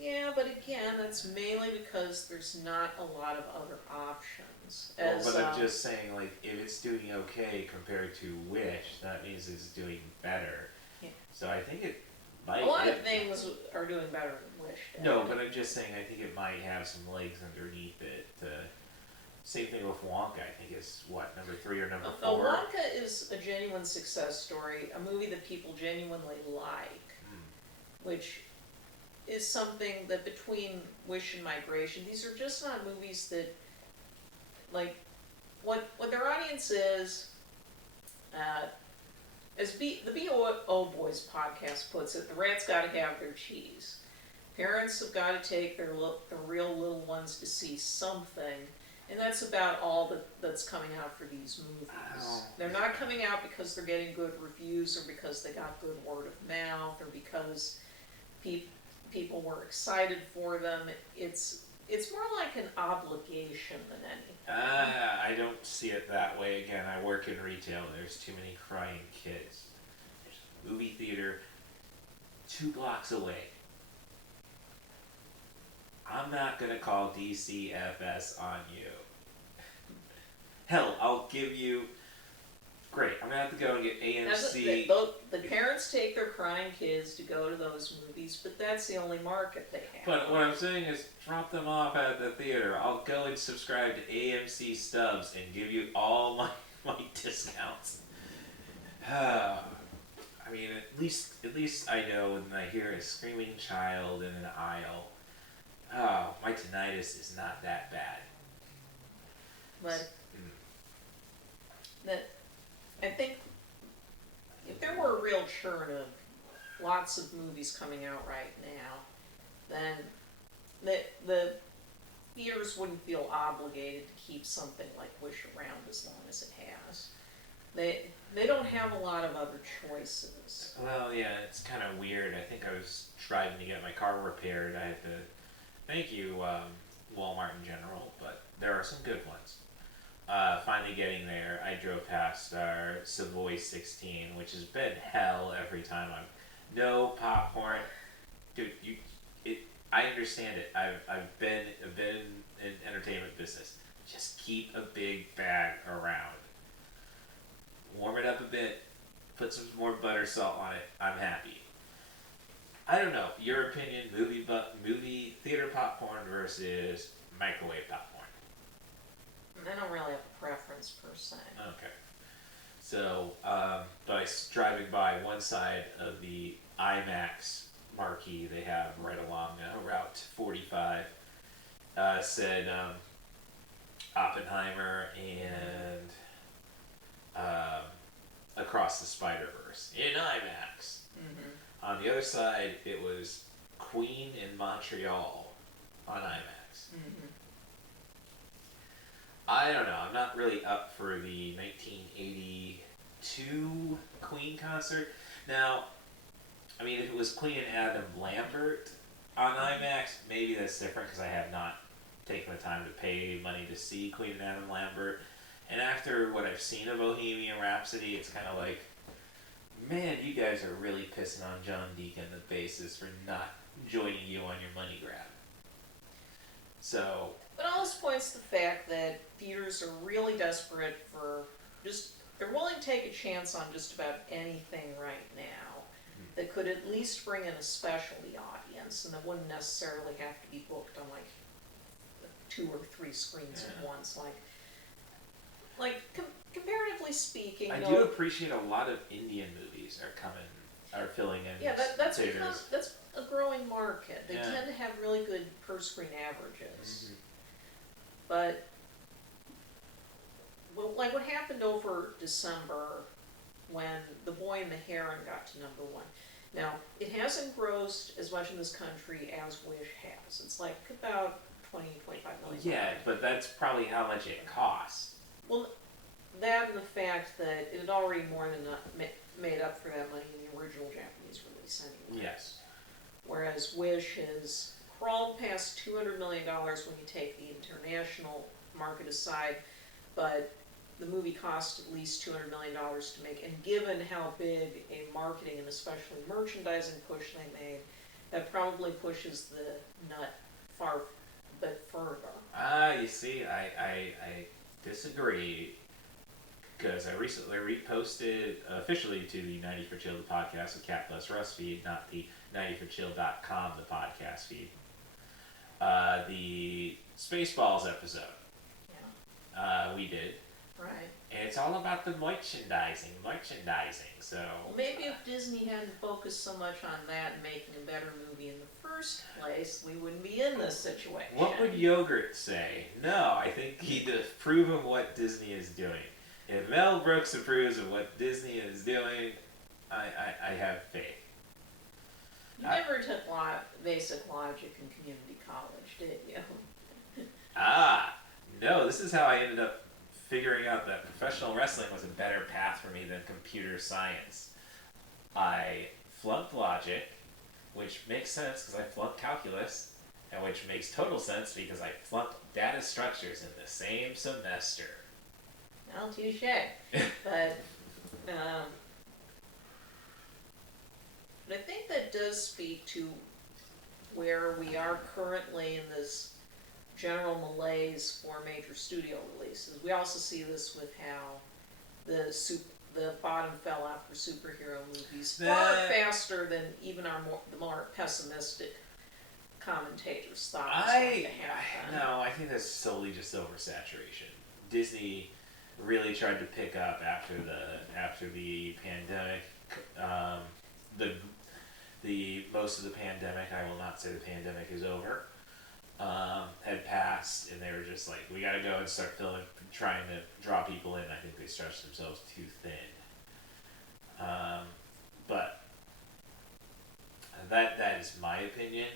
Yeah, but again, that's mainly because there's not a lot of other options. But I'm just saying, if it's doing okay compared to Wish, that means it's doing better. Yeah. So I think it might... A lot of things are doing better than Wish did. No, but I'm just saying I think it might have some legs underneath it. Same thing with Wonka, I think is, number 3 or number 4? Wonka is a genuine success story, a movie that people genuinely like, which is something that between Wish and Migration, these are just not movies that, what their audience is, as the B.O. Boys podcast puts it, the rat's got to have their cheese. Parents have got to take their real little ones to see something. And that's about all that's coming out for these movies. They're not coming out because they're getting good reviews or because they got good word of mouth or because people were excited for them. It's more like an obligation than anything. I don't see it that way. Again, I work in retail. There's too many crying kids. There's a movie theater 2 blocks away. I'm not going to call DCFS on you. Hell, I'll give you... Great, I'm going to have to go and get AMC... The parents take their crying kids to go to those movies, but that's the only market they have. But what I'm saying is, drop them off at the theater. I'll go and subscribe to AMC Stubs and give you all my discounts. I mean, at least I know when I hear a screaming child in an aisle... Oh, my tinnitus is not that bad. But I think if there were a real churn of lots of movies coming out right now, then the theaters wouldn't feel obligated to keep something like Wish around as long as it has. They don't have a lot of other choices. Well, yeah, it's kind of weird. I think I was driving to get my car repaired. I had to... Thank you, Walmart in general, but there are some good ones. Finally getting there, I drove past our Savoy 16, which has been hell every time no popcorn. Dude, I understand it. I've been in entertainment business. Just keep a big bag around. Warm it up a bit, put some more butter salt on it. I'm happy. I don't know. Your opinion, movie theater popcorn versus microwave popcorn. I don't really have a preference per se. Okay. So, but I was driving by one side of the IMAX marquee they have right along Route 45, said Oppenheimer and Across the Spider-Verse in IMAX. Mm-hmm. On the other side, it was Queen in Montreal on IMAX. Mm-hmm. I don't know. I'm not really up for the 1982 Queen concert. Now, I mean, if it was Queen and Adam Lambert on IMAX, maybe that's different because I have not taken the time to pay money to see Queen and Adam Lambert. And after what I've seen of Bohemian Rhapsody, it's kind of like, man, you guys are really pissing on John Deacon, the bassist, for not joining you on your money grab. So... But all this points to the fact that theaters are really desperate for they're willing to take a chance on just about anything right now that could at least bring in a specialty audience and that wouldn't necessarily have to be booked on 2 or 3 screens at once. Comparatively speaking, I though, do appreciate a lot of Indian movies are filling in. Yeah, that's theaters. because that's a growing market. They Yeah. tend to have really good per screen averages. Mm-hmm. But well, like what happened over December when The Boy and the Heron got to number 1. Now, it hasn't grossed as much in this country as Wish has. It's like about 20, 25 million. Yeah, but that's probably how much it costs. Well, that and the fact that it had already more than made up for that money in the original Japanese release anyway. Yes. Whereas Wish has crawled past $200 million when you take the international market aside, but the movie cost at least $200 million to make, and given how big a marketing and especially merchandising push they made, that probably pushes the nut far bit further. You see, I disagree, because I recently reposted officially to the 90 for Chill, the podcast with Cat Plus Russ feed, not the 90forchill.com, the podcast feed. The Spaceballs episode. Yeah. We did. Right. And it's all about the merchandising. So well, maybe if Disney hadn't focused so much on that and making a better movie in the first place, we wouldn't be in this situation. What would Yogurt say? No, I think he'd approve of what Disney is doing. If Mel Brooks approves of what Disney is doing, I have faith. You never took basic logic in community college, did you? No, this is how I ended up figuring out that professional wrestling was a better path for me than computer science. I flunked logic, which makes sense because I flunked calculus, and which makes total sense because I flunked data structures in the same semester. Well, touche. But I think that does speak to where we are currently in this general malaise for major studio releases. We also see this with how the bottom fell out for superhero movies far faster than even the more pessimistic commentators thought it was going to happen. No, I think that's solely just oversaturation. Disney really tried to pick up after the pandemic. The most of the pandemic, I will not say the pandemic is over, had passed, and they were just like, we got to go and start trying to draw people in. I think they stretched themselves too thin. But that is my opinion.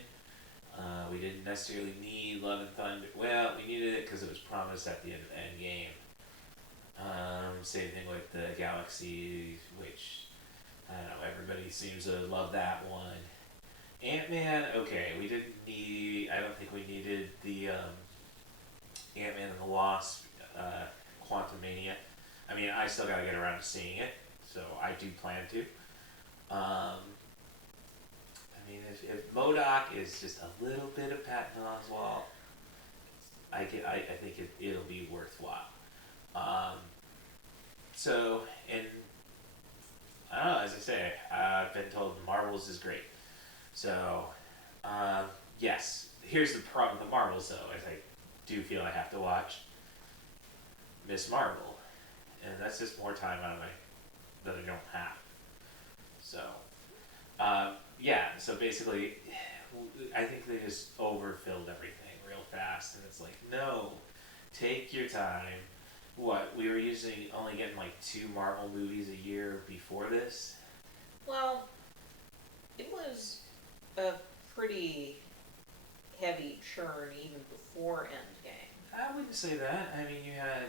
We didn't necessarily need Love and Thunder. Well, we needed it because it was promised at the end of Endgame. Same thing with the Galaxy, which, I don't know, everybody seems to love that one. Ant-Man, okay, I don't think we needed the Ant-Man and the Wasp, Quantumania. I mean, I still gotta get around to seeing it, so I do plan to. I mean, if MODOK is just a little bit of Patton Oswalt, I think it'll be worthwhile. So, and I don't know, as I say, I've been told Marvels is great. So, yes. Here's the problem with the Marvels, though, is I do feel I have to watch Miss Marvel. And that's just more time that I don't have. So, yeah. So basically, I think they just overfilled everything real fast. And it's like, no, take your time. What, we were only getting like 2 Marvel movies a year before this? Well, it was a pretty heavy churn even before Endgame. I wouldn't say that. I mean, you had,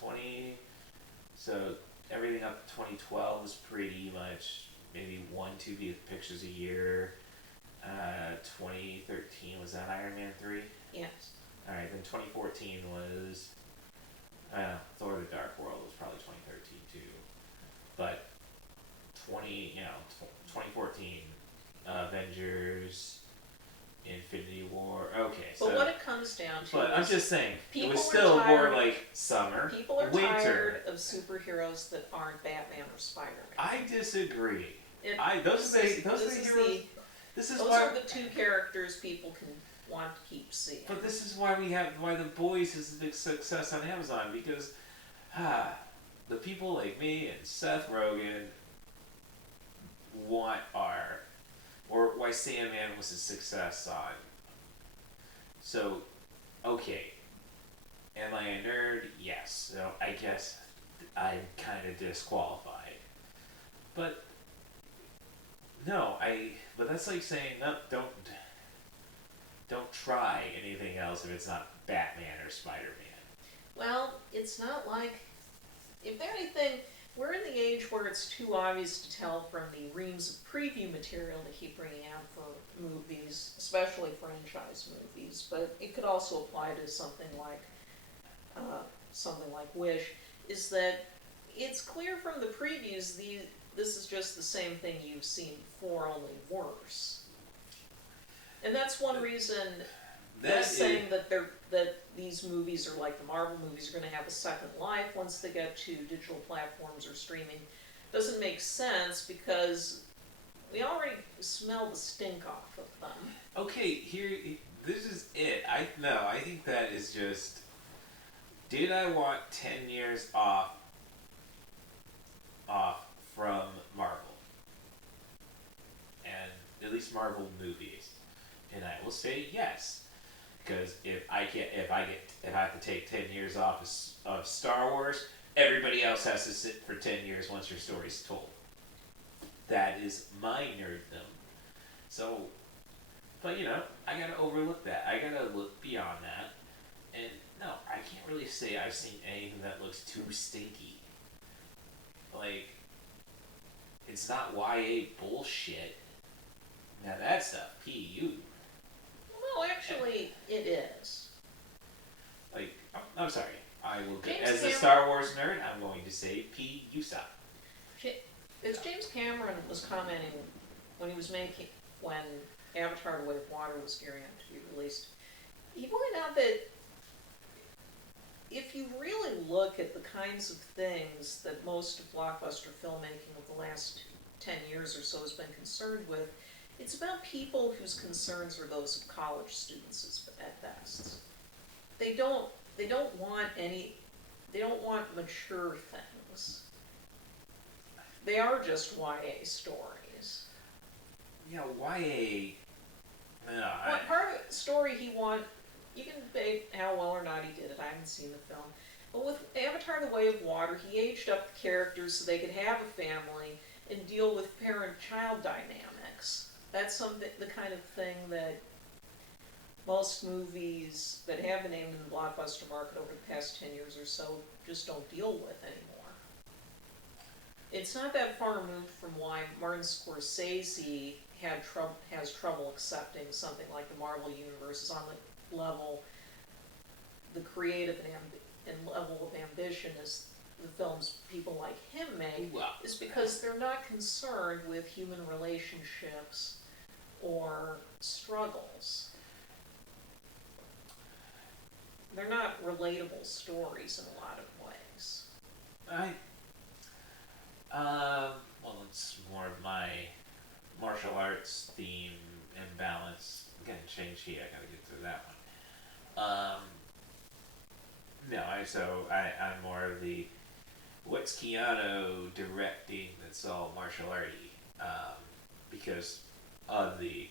20... So, everything up to 2012 was pretty much maybe 1-2 pictures a year. 2013, was that Iron Man 3? Yes. Alright, then 2014 was... Thor the Dark World was probably 2013 too. But 2014, Avengers, Infinity War. Okay, but what it comes down to but is I'm just saying, it was are still tired, more like summer, people are winter. tired of superheroes that aren't Batman or Spider-Man. I disagree. Those are the 2 characters people can want to keep seeing. But this is why The Boys is a big success on Amazon, because the people like me and Seth Rogen want our, or why Sandman was a success on. So, okay. Am I a nerd? Yes. So I guess I'm kind of disqualified. But no, but that's like saying no, don't try anything else if it's not Batman or Spider-Man. Well, it's not like, if anything, we're in the age where it's too obvious to tell from the reams of preview material they keep bringing out for movies, especially franchise movies, but it could also apply to something like Wish, is that it's clear from the previews this is just the same thing you've seen before, only worse. And that's one reason they're saying that these movies are like the Marvel movies, are going to have a second life once they get to digital platforms or streaming. Doesn't make sense because we already smell the stink off of them. Okay, this is it. I think that is just, did I want 10 years off from Marvel? And at least Marvel movies. And I will say yes. Because if I have to take 10 years off of Star Wars, everybody else has to sit for 10 years once your story's told. That is my nerddom. So, but I gotta overlook that. I gotta look beyond that. And no, I can't really say I've seen anything that looks too stinky. Like, it's not YA bullshit. Now that stuff, PU. No, actually, it is. Like, I'm sorry. I will get, James as a Star Wars nerd, I'm going to say you stop. As James Cameron was commenting when Avatar: The Way of Water was gearing up to be released, he pointed out that if you really look at the kinds of things that most of blockbuster filmmaking of the last 10 years or so has been concerned with, it's about people whose concerns are those of college students at best. They don't want mature things. They are just YA stories. Yeah, YA. What part of the story you can debate how well or not he did it. I haven't seen the film. But with Avatar: The Way of Water, he aged up the characters so they could have a family and deal with parent-child dynamics. That's the kind of thing that most movies that have been aimed in the blockbuster market over the past 10 years or so just don't deal with anymore. It's not that far removed from why Martin Scorsese has trouble accepting something like the Marvel Universe is on the level, the creative and level of ambition as the films people like him make, is because they're not concerned with human relationships or struggles. They're not relatable stories in a lot of ways. Well, it's more of my martial arts theme and balance. Again, Shang-Chi, I gotta get through that one. I'm more of the, what's Keanu directing that's all martial arty? Because of the,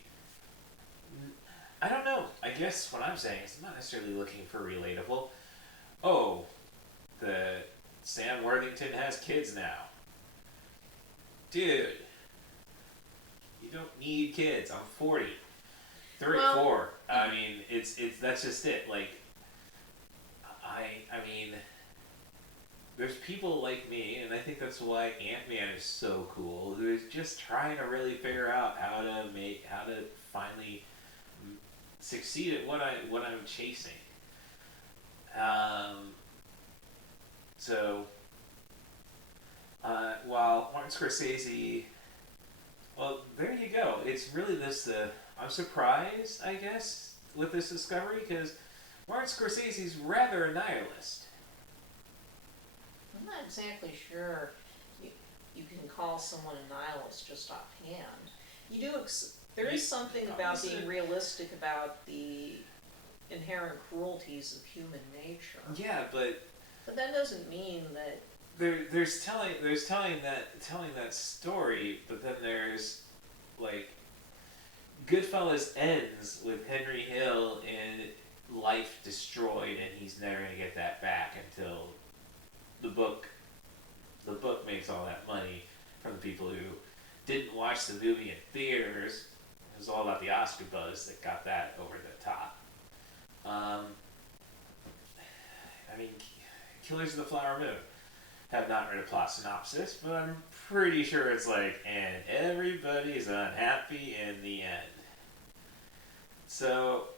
I don't know, I guess what I'm saying is I'm not necessarily looking for relatable. Oh, the Sam Worthington has kids now. Dude, you don't need kids. I'm 40. 34. I mean, it's that's just it. Like, I mean, there's people like me, and I think that's why Ant-Man is so cool, who is just trying to really figure out how to finally succeed at what I'm chasing. While Martin Scorsese, well, there you go. It's really this. I'm surprised, I guess, with this discovery because Martin Scorsese's rather a nihilist. I'm not exactly sure you can call someone a nihilist just offhand. There is something about being realistic about the inherent cruelties of human nature. Yeah, but that doesn't mean that there's telling that story, but then there's like Goodfellas ends with Henry Hill and life destroyed, and he's never gonna get that back until the book makes all that money from the people who didn't watch the movie in theaters. It was all about the Oscar buzz that got that over the top. I mean, Killers of the Flower Moon. Have not read a plot synopsis, but I'm pretty sure it's like, and everybody's unhappy in the end. So,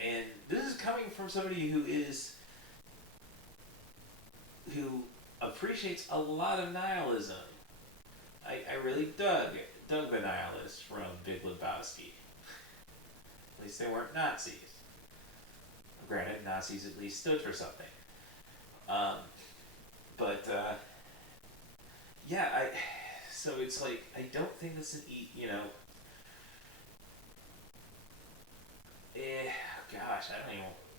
and this is coming from somebody who appreciates a lot of nihilism. I really dug the nihilists from Big Lebowski. At least they weren't Nazis. Granted, Nazis at least stood for something. So it's like, I don't think that's an gosh,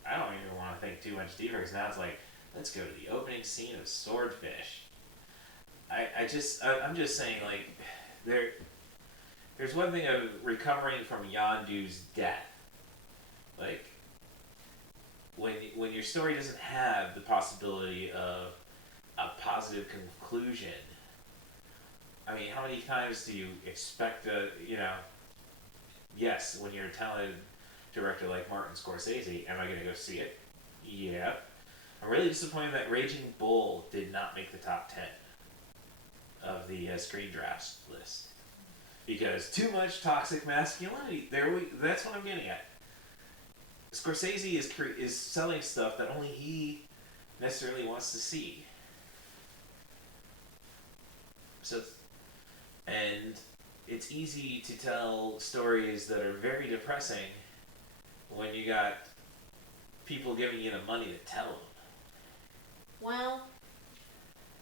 I don't even want to think too much deeper, because now it's like, let's go to the opening scene of Swordfish. I'm just saying, like, there's one thing of recovering from Yondu's death. Like, when your story doesn't have the possibility of a positive conclusion, I mean, how many times do you expect yes, when you're a talented director like Martin Scorsese, am I going to go see it? Yeah. I'm really disappointed that Raging Bull did not make the top 10 of the screen drafts list. Because too much toxic masculinity. That's what I'm getting at. Scorsese is selling stuff that only he necessarily wants to see. So, and it's easy to tell stories that are very depressing when you got people giving you the money to tell them. Well,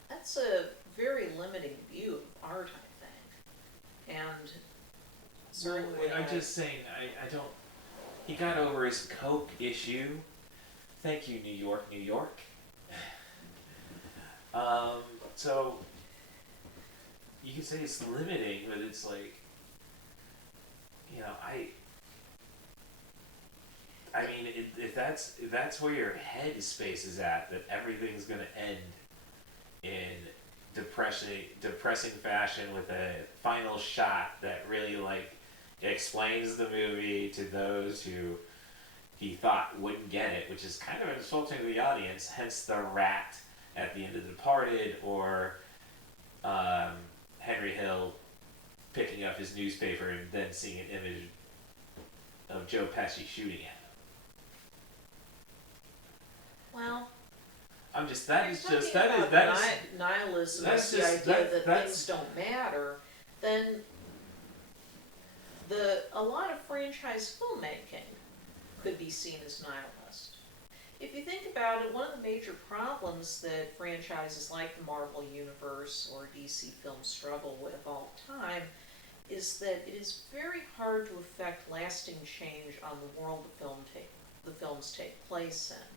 that's a very limiting view of art, I think. And certainly, I'm just saying, I don't. He got over his Coke issue. Thank you, New York, New York. So you can say it's limiting, but it's like, I mean, if that's where your head space is at, that everything's gonna end in depressing fashion with a final shot that really explains the movie to those who he thought wouldn't get it, which is kind of insulting to the audience. Hence the rat at the end of The Departed, or Henry Hill picking up his newspaper and then seeing an image of Joe Pesci shooting at him. Well, I'm just nihilism. That's the idea that things don't matter. Then a lot of franchise filmmaking could be seen as nihilist. If you think about it, one of the major problems that franchises like the Marvel Universe or DC films struggle with all the time is that it is very hard to effect lasting change on the world the films take place in.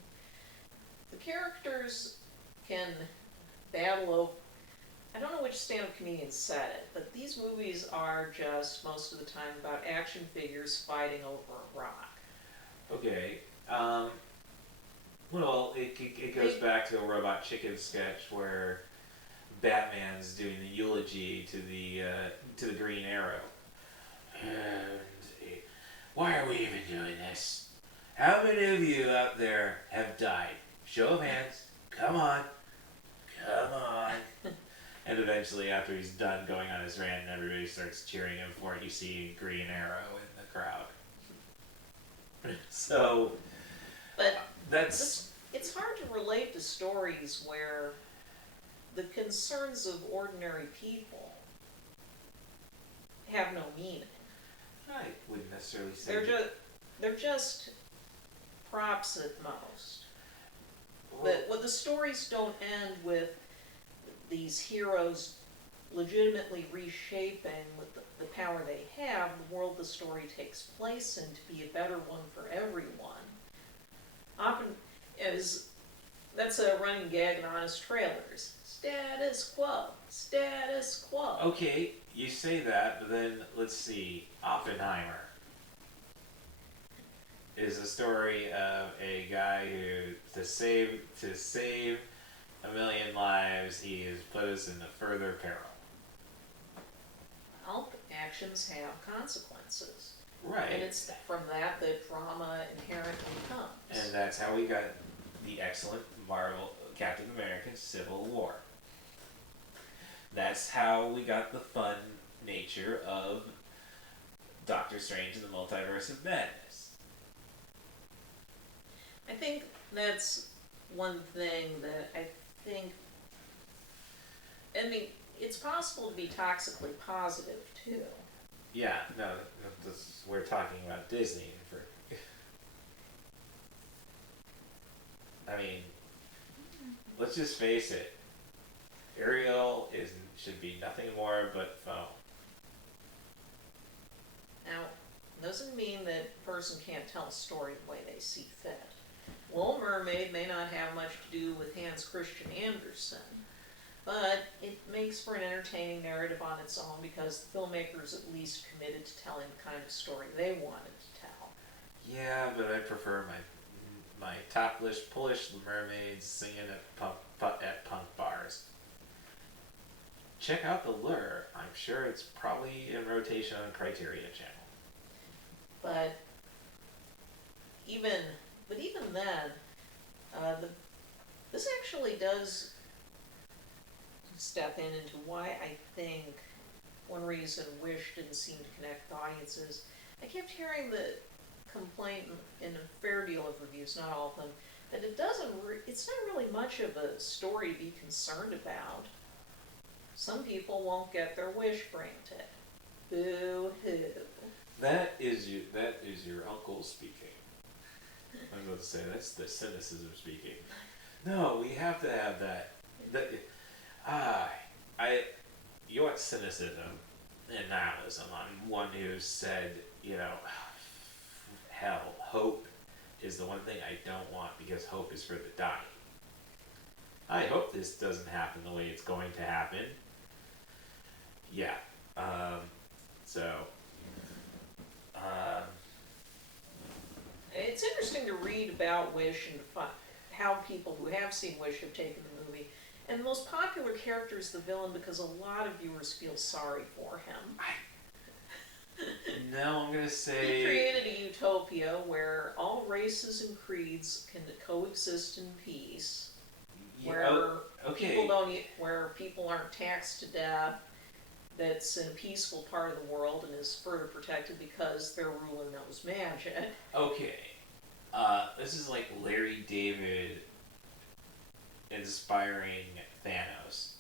The characters can battle over. I don't know which stand-up comedian said it, but these movies are just, most of the time, about action figures fighting over a rock. Okay. Well, it goes back to a Robot Chicken sketch where Batman's doing the eulogy to the Green Arrow. And why are we even doing this? How many of you out there have died? Show of hands. Come on. And eventually, after he's done going on his rant and everybody starts cheering him for it, you see Green Arrow in the crowd. So, but that's... It's hard to relate to stories where the concerns of ordinary people have no meaning. I wouldn't necessarily say they're just props at most. But when the stories don't end with these heroes legitimately reshaping with the power they have, the world the story takes place in, to be a better one for everyone. Often, that's a running gag in Honest Trailers. Instead, Status quo. Status quo. Okay, you say that, but then let's see. Oppenheimer is a story of a guy who, to save a million lives, he is posed into further peril. Well, actions have consequences. Right. And it's from that drama inherently comes. And that's how we got the excellent Marvel Captain America Civil War. That's how we got the fun nature of Doctor Strange and the Multiverse of Madness. I think that's one thing that I mean, it's possible to be toxically positive, too. Yeah, no, we're talking about Disney. I mean, let's just face it. Ariel should be nothing more but foam. Now, doesn't mean that a person can't tell a story the way they see fit. Little Mermaid may not have much to do with Hans Christian Andersen, but it makes for an entertaining narrative on its own because the filmmakers at least committed to telling the kind of story they wanted to tell. Yeah, but I prefer my topless Polish mermaids singing at punk bars. Check out The Lure. I'm sure it's probably in rotation on Criterion Channel. But even then, this actually does step into why I think one reason Wish didn't seem to connect with audiences. I kept hearing the complaint in a fair deal of reviews, not all of them, that it's not really much of a story to be concerned about. Some people won't get their wish granted. Boo-hoo. That is your uncle speaking. I was about to say, that's the cynicism speaking. No, we have to have that. You want cynicism and nihilism. I'm one who said, hell, hope is the one thing I don't want because hope is for the dying. I hope this doesn't happen the way it's going to happen. Yeah. It's interesting to read about Wish and how people who have seen Wish have taken the movie. And the most popular character is the villain because a lot of viewers feel sorry for him. No, I'm going to say... He created a utopia where all races and creeds can coexist in peace. Where people aren't taxed to death. That's in a peaceful part of the world and is further protected because their ruler knows magic. Okay. This is like Larry David inspiring Thanos.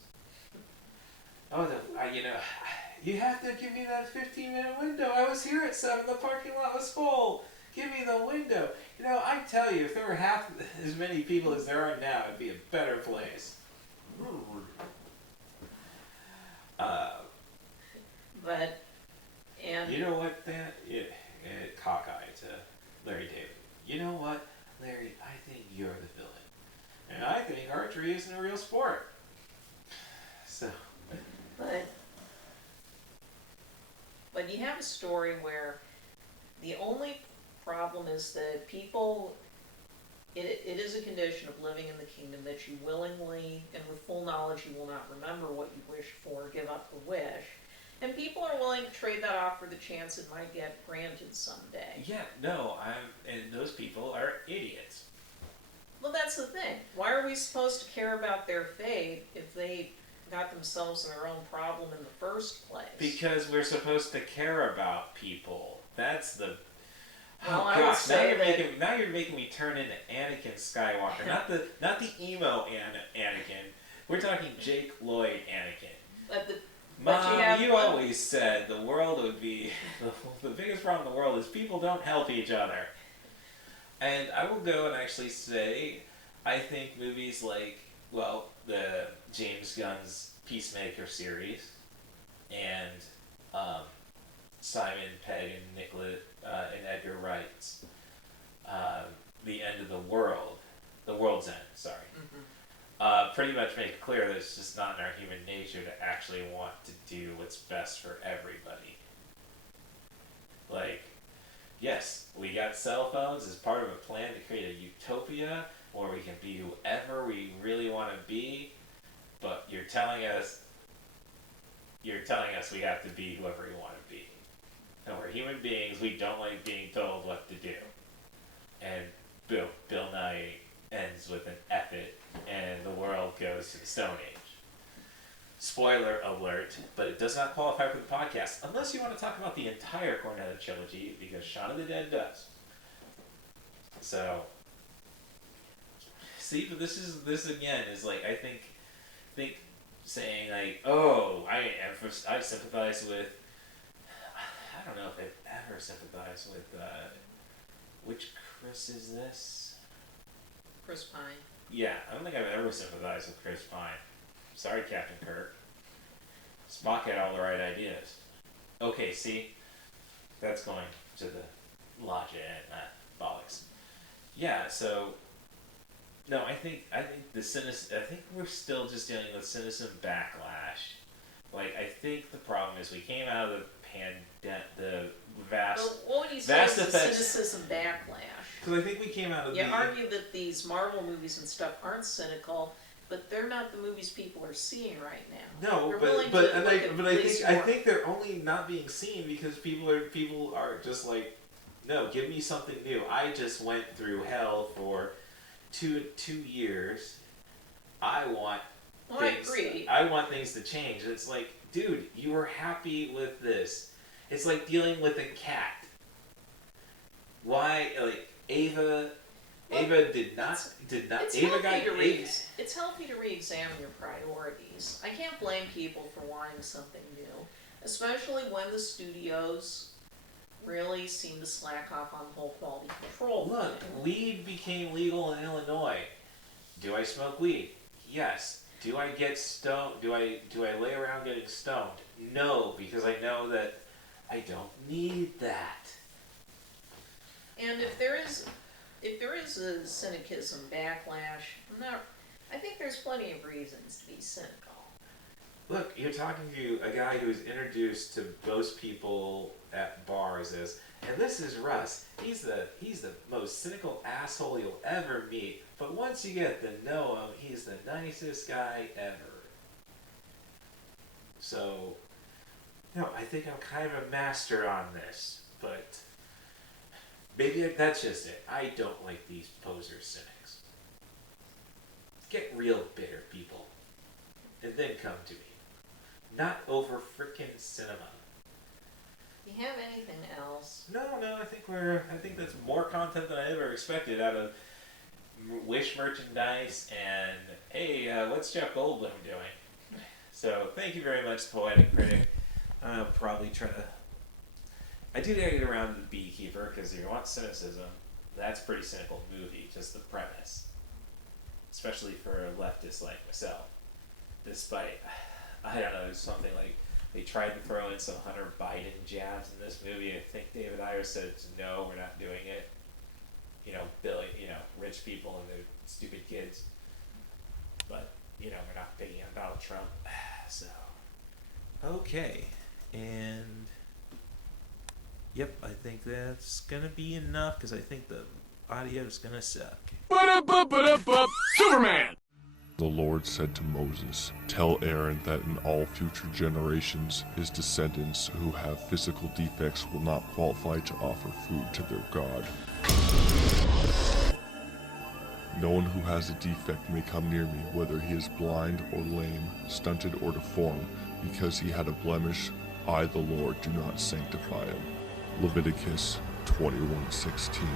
You have to give me that 15-minute window. I was here at 7, the parking lot was full. Give me the window. I tell you, if there were half as many people as there are now, it'd be a better place. You know what, cockeye to Larry David. You know what, Larry, I think you're the villain. And I think archery isn't a real sport. So. But you have a story where the only problem is that people, it is a condition of living in the kingdom that you willingly and with full knowledge you will not remember what you wish for, give up the wish. And people are willing to trade that off for the chance it might get granted someday. Yeah, no, and those people are idiots. Well, that's the thing. Why are we supposed to care about their fate if they got themselves in their own problem in the first place? Because we're supposed to care about people. That's the... Well, I would say now you're making me turn into Anakin Skywalker. not the emo Anakin. We're talking Jake Lloyd Anakin. Mom, you always said the world would be... the biggest problem in the world is people don't help each other. And I will go and actually say, I think movies like, the James Gunn's Peacemaker series, and Simon Pegg and Edgar Wright's The End of the World, The World's End, sorry. pretty much make it clear that it's just not in our human nature to actually want to do what's best for everybody. Like, yes, we got cell phones as part of a plan to create a utopia where we can be whoever we really want to be, but you're telling us we have to be whoever we want to be. And we're human beings, we don't like being told what to do. And boom, Bill Nye ends with an F it, and the world goes to the Stone Age. Spoiler alert, but it does not qualify for the podcast, unless you want to talk about the entire Cornetto trilogy, because Shaun of the Dead does. So, see, but this again is like, I think saying like, oh, I sympathize with, I don't know if I've ever sympathized with, which Chris is this? Chris Pine. Yeah, I don't think I've ever sympathized with Chris Pine. Sorry, Captain Kirk. Spock had all the right ideas. Okay, see? That's going to the logic and bollocks. Yeah, so... No, I think I think we're still just dealing with cynicism backlash. Like, I think the problem is we came out of the vast... Well, what would you say is the cynicism backlash? Because I think we came out of You argue that these Marvel movies and stuff aren't cynical, but they're not the movies people are seeing right now. No, I think they're only not being seen because people are just like, no, give me something new. I just went through hell for two years. I want things to change. It's like, dude, you were happy with this. It's like dealing with a cat. Why, like, Ava did not. It's healthy to re-examine your priorities. I can't blame people for wanting something new, especially when the studios really seem to slack off on the whole quality control. Look, weed became legal in Illinois. Do I smoke weed? Yes. Do I get stoned? Do I lay around getting stoned? No, because I know that I don't need that. And if there is a cynicism backlash, I think there's plenty of reasons to be cynical. Look, you're talking to a guy who's introduced to most people at bars as, and this is Russ. He's the most cynical asshole you'll ever meet. But once you get to know him, he's the nicest guy ever. So, no, I think I'm kind of a master on this, but maybe that's just it. I don't like these poser cynics. Get real bitter, people, and then come to me. Not over frickin' cinema. Do you have anything else? No, I think that's more content than I ever expected out of Wish merchandise and, hey, what's Jeff Goldblum doing? So, thank you very much, ThePoeticCritic. I'll probably try to... I do gotta get around to The Beekeeper, because if you want cynicism, that's a pretty cynical movie, just the premise. Especially for a leftist like myself. Despite, I don't know, something like they tried to throw in some Hunter Biden jabs in this movie. I think David Ayer said, no, we're not doing it. Rich people and their stupid kids. But, we're not picking on Donald Trump. So, okay. And, yep, I think that's gonna be enough, because I think the audio is gonna suck. Superman! The Lord said to Moses, "Tell Aaron that in all future generations, his descendants who have physical defects will not qualify to offer food to their God. No one who has a defect may come near me, whether he is blind or lame, stunted or deformed, because he had a blemish. I, the Lord, do not sanctify him." Leviticus 21:16.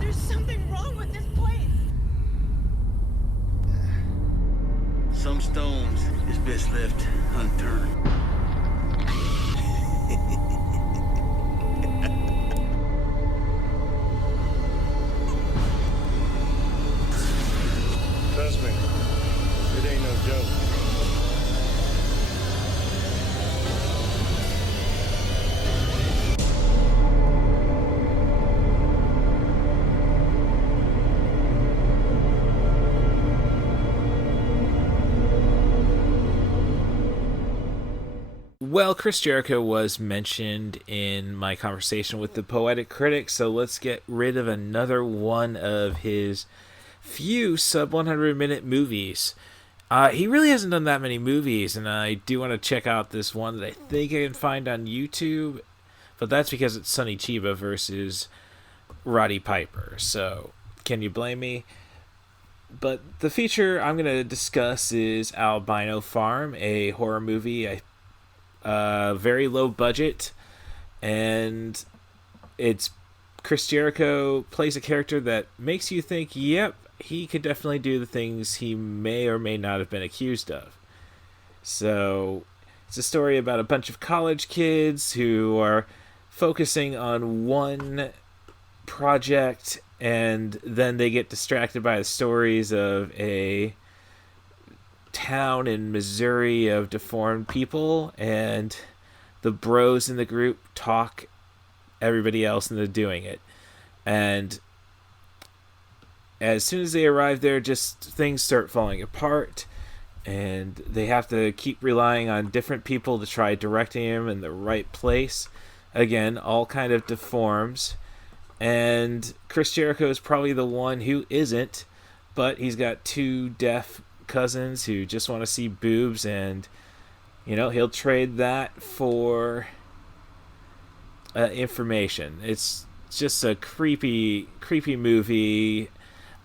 There's something wrong with this place. Some stones is best left unturned. Trust me, it ain't no joke. Well, Chris Jericho was mentioned in my conversation with the Poetic Critic, so let's get rid of another one of his few sub-100-minute movies. He really hasn't done that many movies, and I do want to check out this one that I think I can find on YouTube, but that's because it's Sonny Chiba versus Roddy Piper, so can you blame me? But the feature I'm going to discuss is Albino Farm, a horror movie, very low budget, and it's Chris Jericho plays a character that makes you think, yep, he could definitely do the things he may or may not have been accused of. So it's a story about a bunch of college kids who are focusing on one project, and then they get distracted by the stories of a town in Missouri of deformed people, and the bros in the group talk everybody else into doing it. And as soon as they arrive there, just things start falling apart, and they have to keep relying on different people to try directing him in the right place. Again, all kind of deforms. And Chris Jericho is probably the one who isn't, but he's got two deaf cousins who just want to see boobs, and he'll trade that for information. It's just a creepy movie.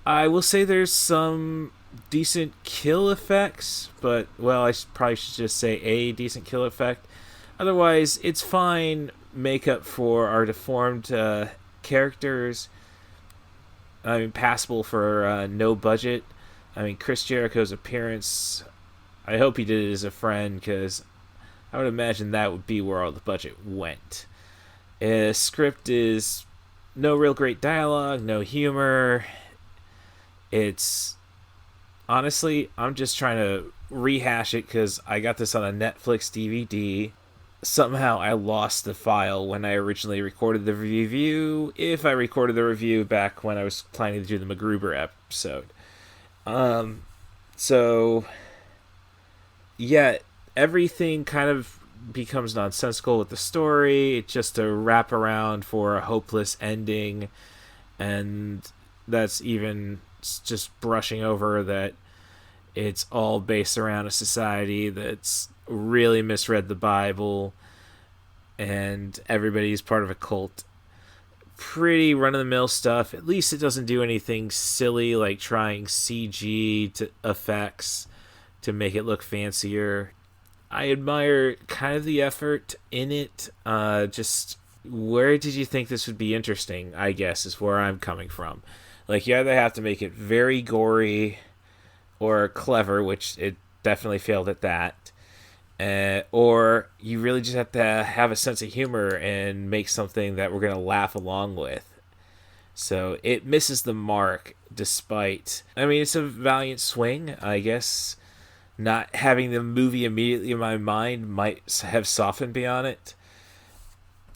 I will say there's some decent kill effects, but I probably should just say a decent kill effect. Otherwise, it's fine makeup for our deformed characters. I mean, passable for no budget. I mean, Chris Jericho's appearance, I hope he did it as a friend, because I would imagine that would be where all the budget went. Script is no real great dialogue, no humor. It's honestly, I'm just trying to rehash it because I got this on a Netflix DVD. Somehow I lost the file when I originally recorded the review, if I recorded the review back when I was planning to do the MacGruber episode. So yeah, everything kind of becomes nonsensical with the story. It's just a wrap around for a hopeless ending, and that's even just brushing over that it's all based around a society that's really misread the Bible, and everybody's part of a cult. Pretty run-of-the-mill stuff. At least it doesn't do anything silly like trying CG effects to make it look fancier. I admire kind of the effort in it. Just where did you think this would be interesting, I guess, is where I'm coming from. Like, you either have to make it very gory or clever, which it definitely failed at that. Or you really just have to have a sense of humor and make something that we're going to laugh along with. So it misses the mark despite... I mean, it's a valiant swing, I guess. Not having the movie immediately in my mind might have softened me on it,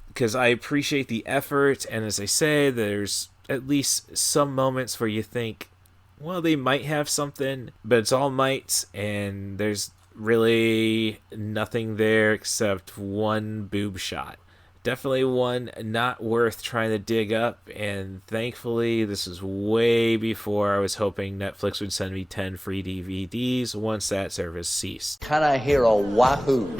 because I appreciate the effort, and as I say, there's at least some moments where you think, well, they might have something, but it's all might, and there's really nothing there except one boob shot. Definitely one not worth trying to dig up, and thankfully this is way before I was hoping Netflix would send me 10 free DVDs once that service ceased. Can I hear a wahoo?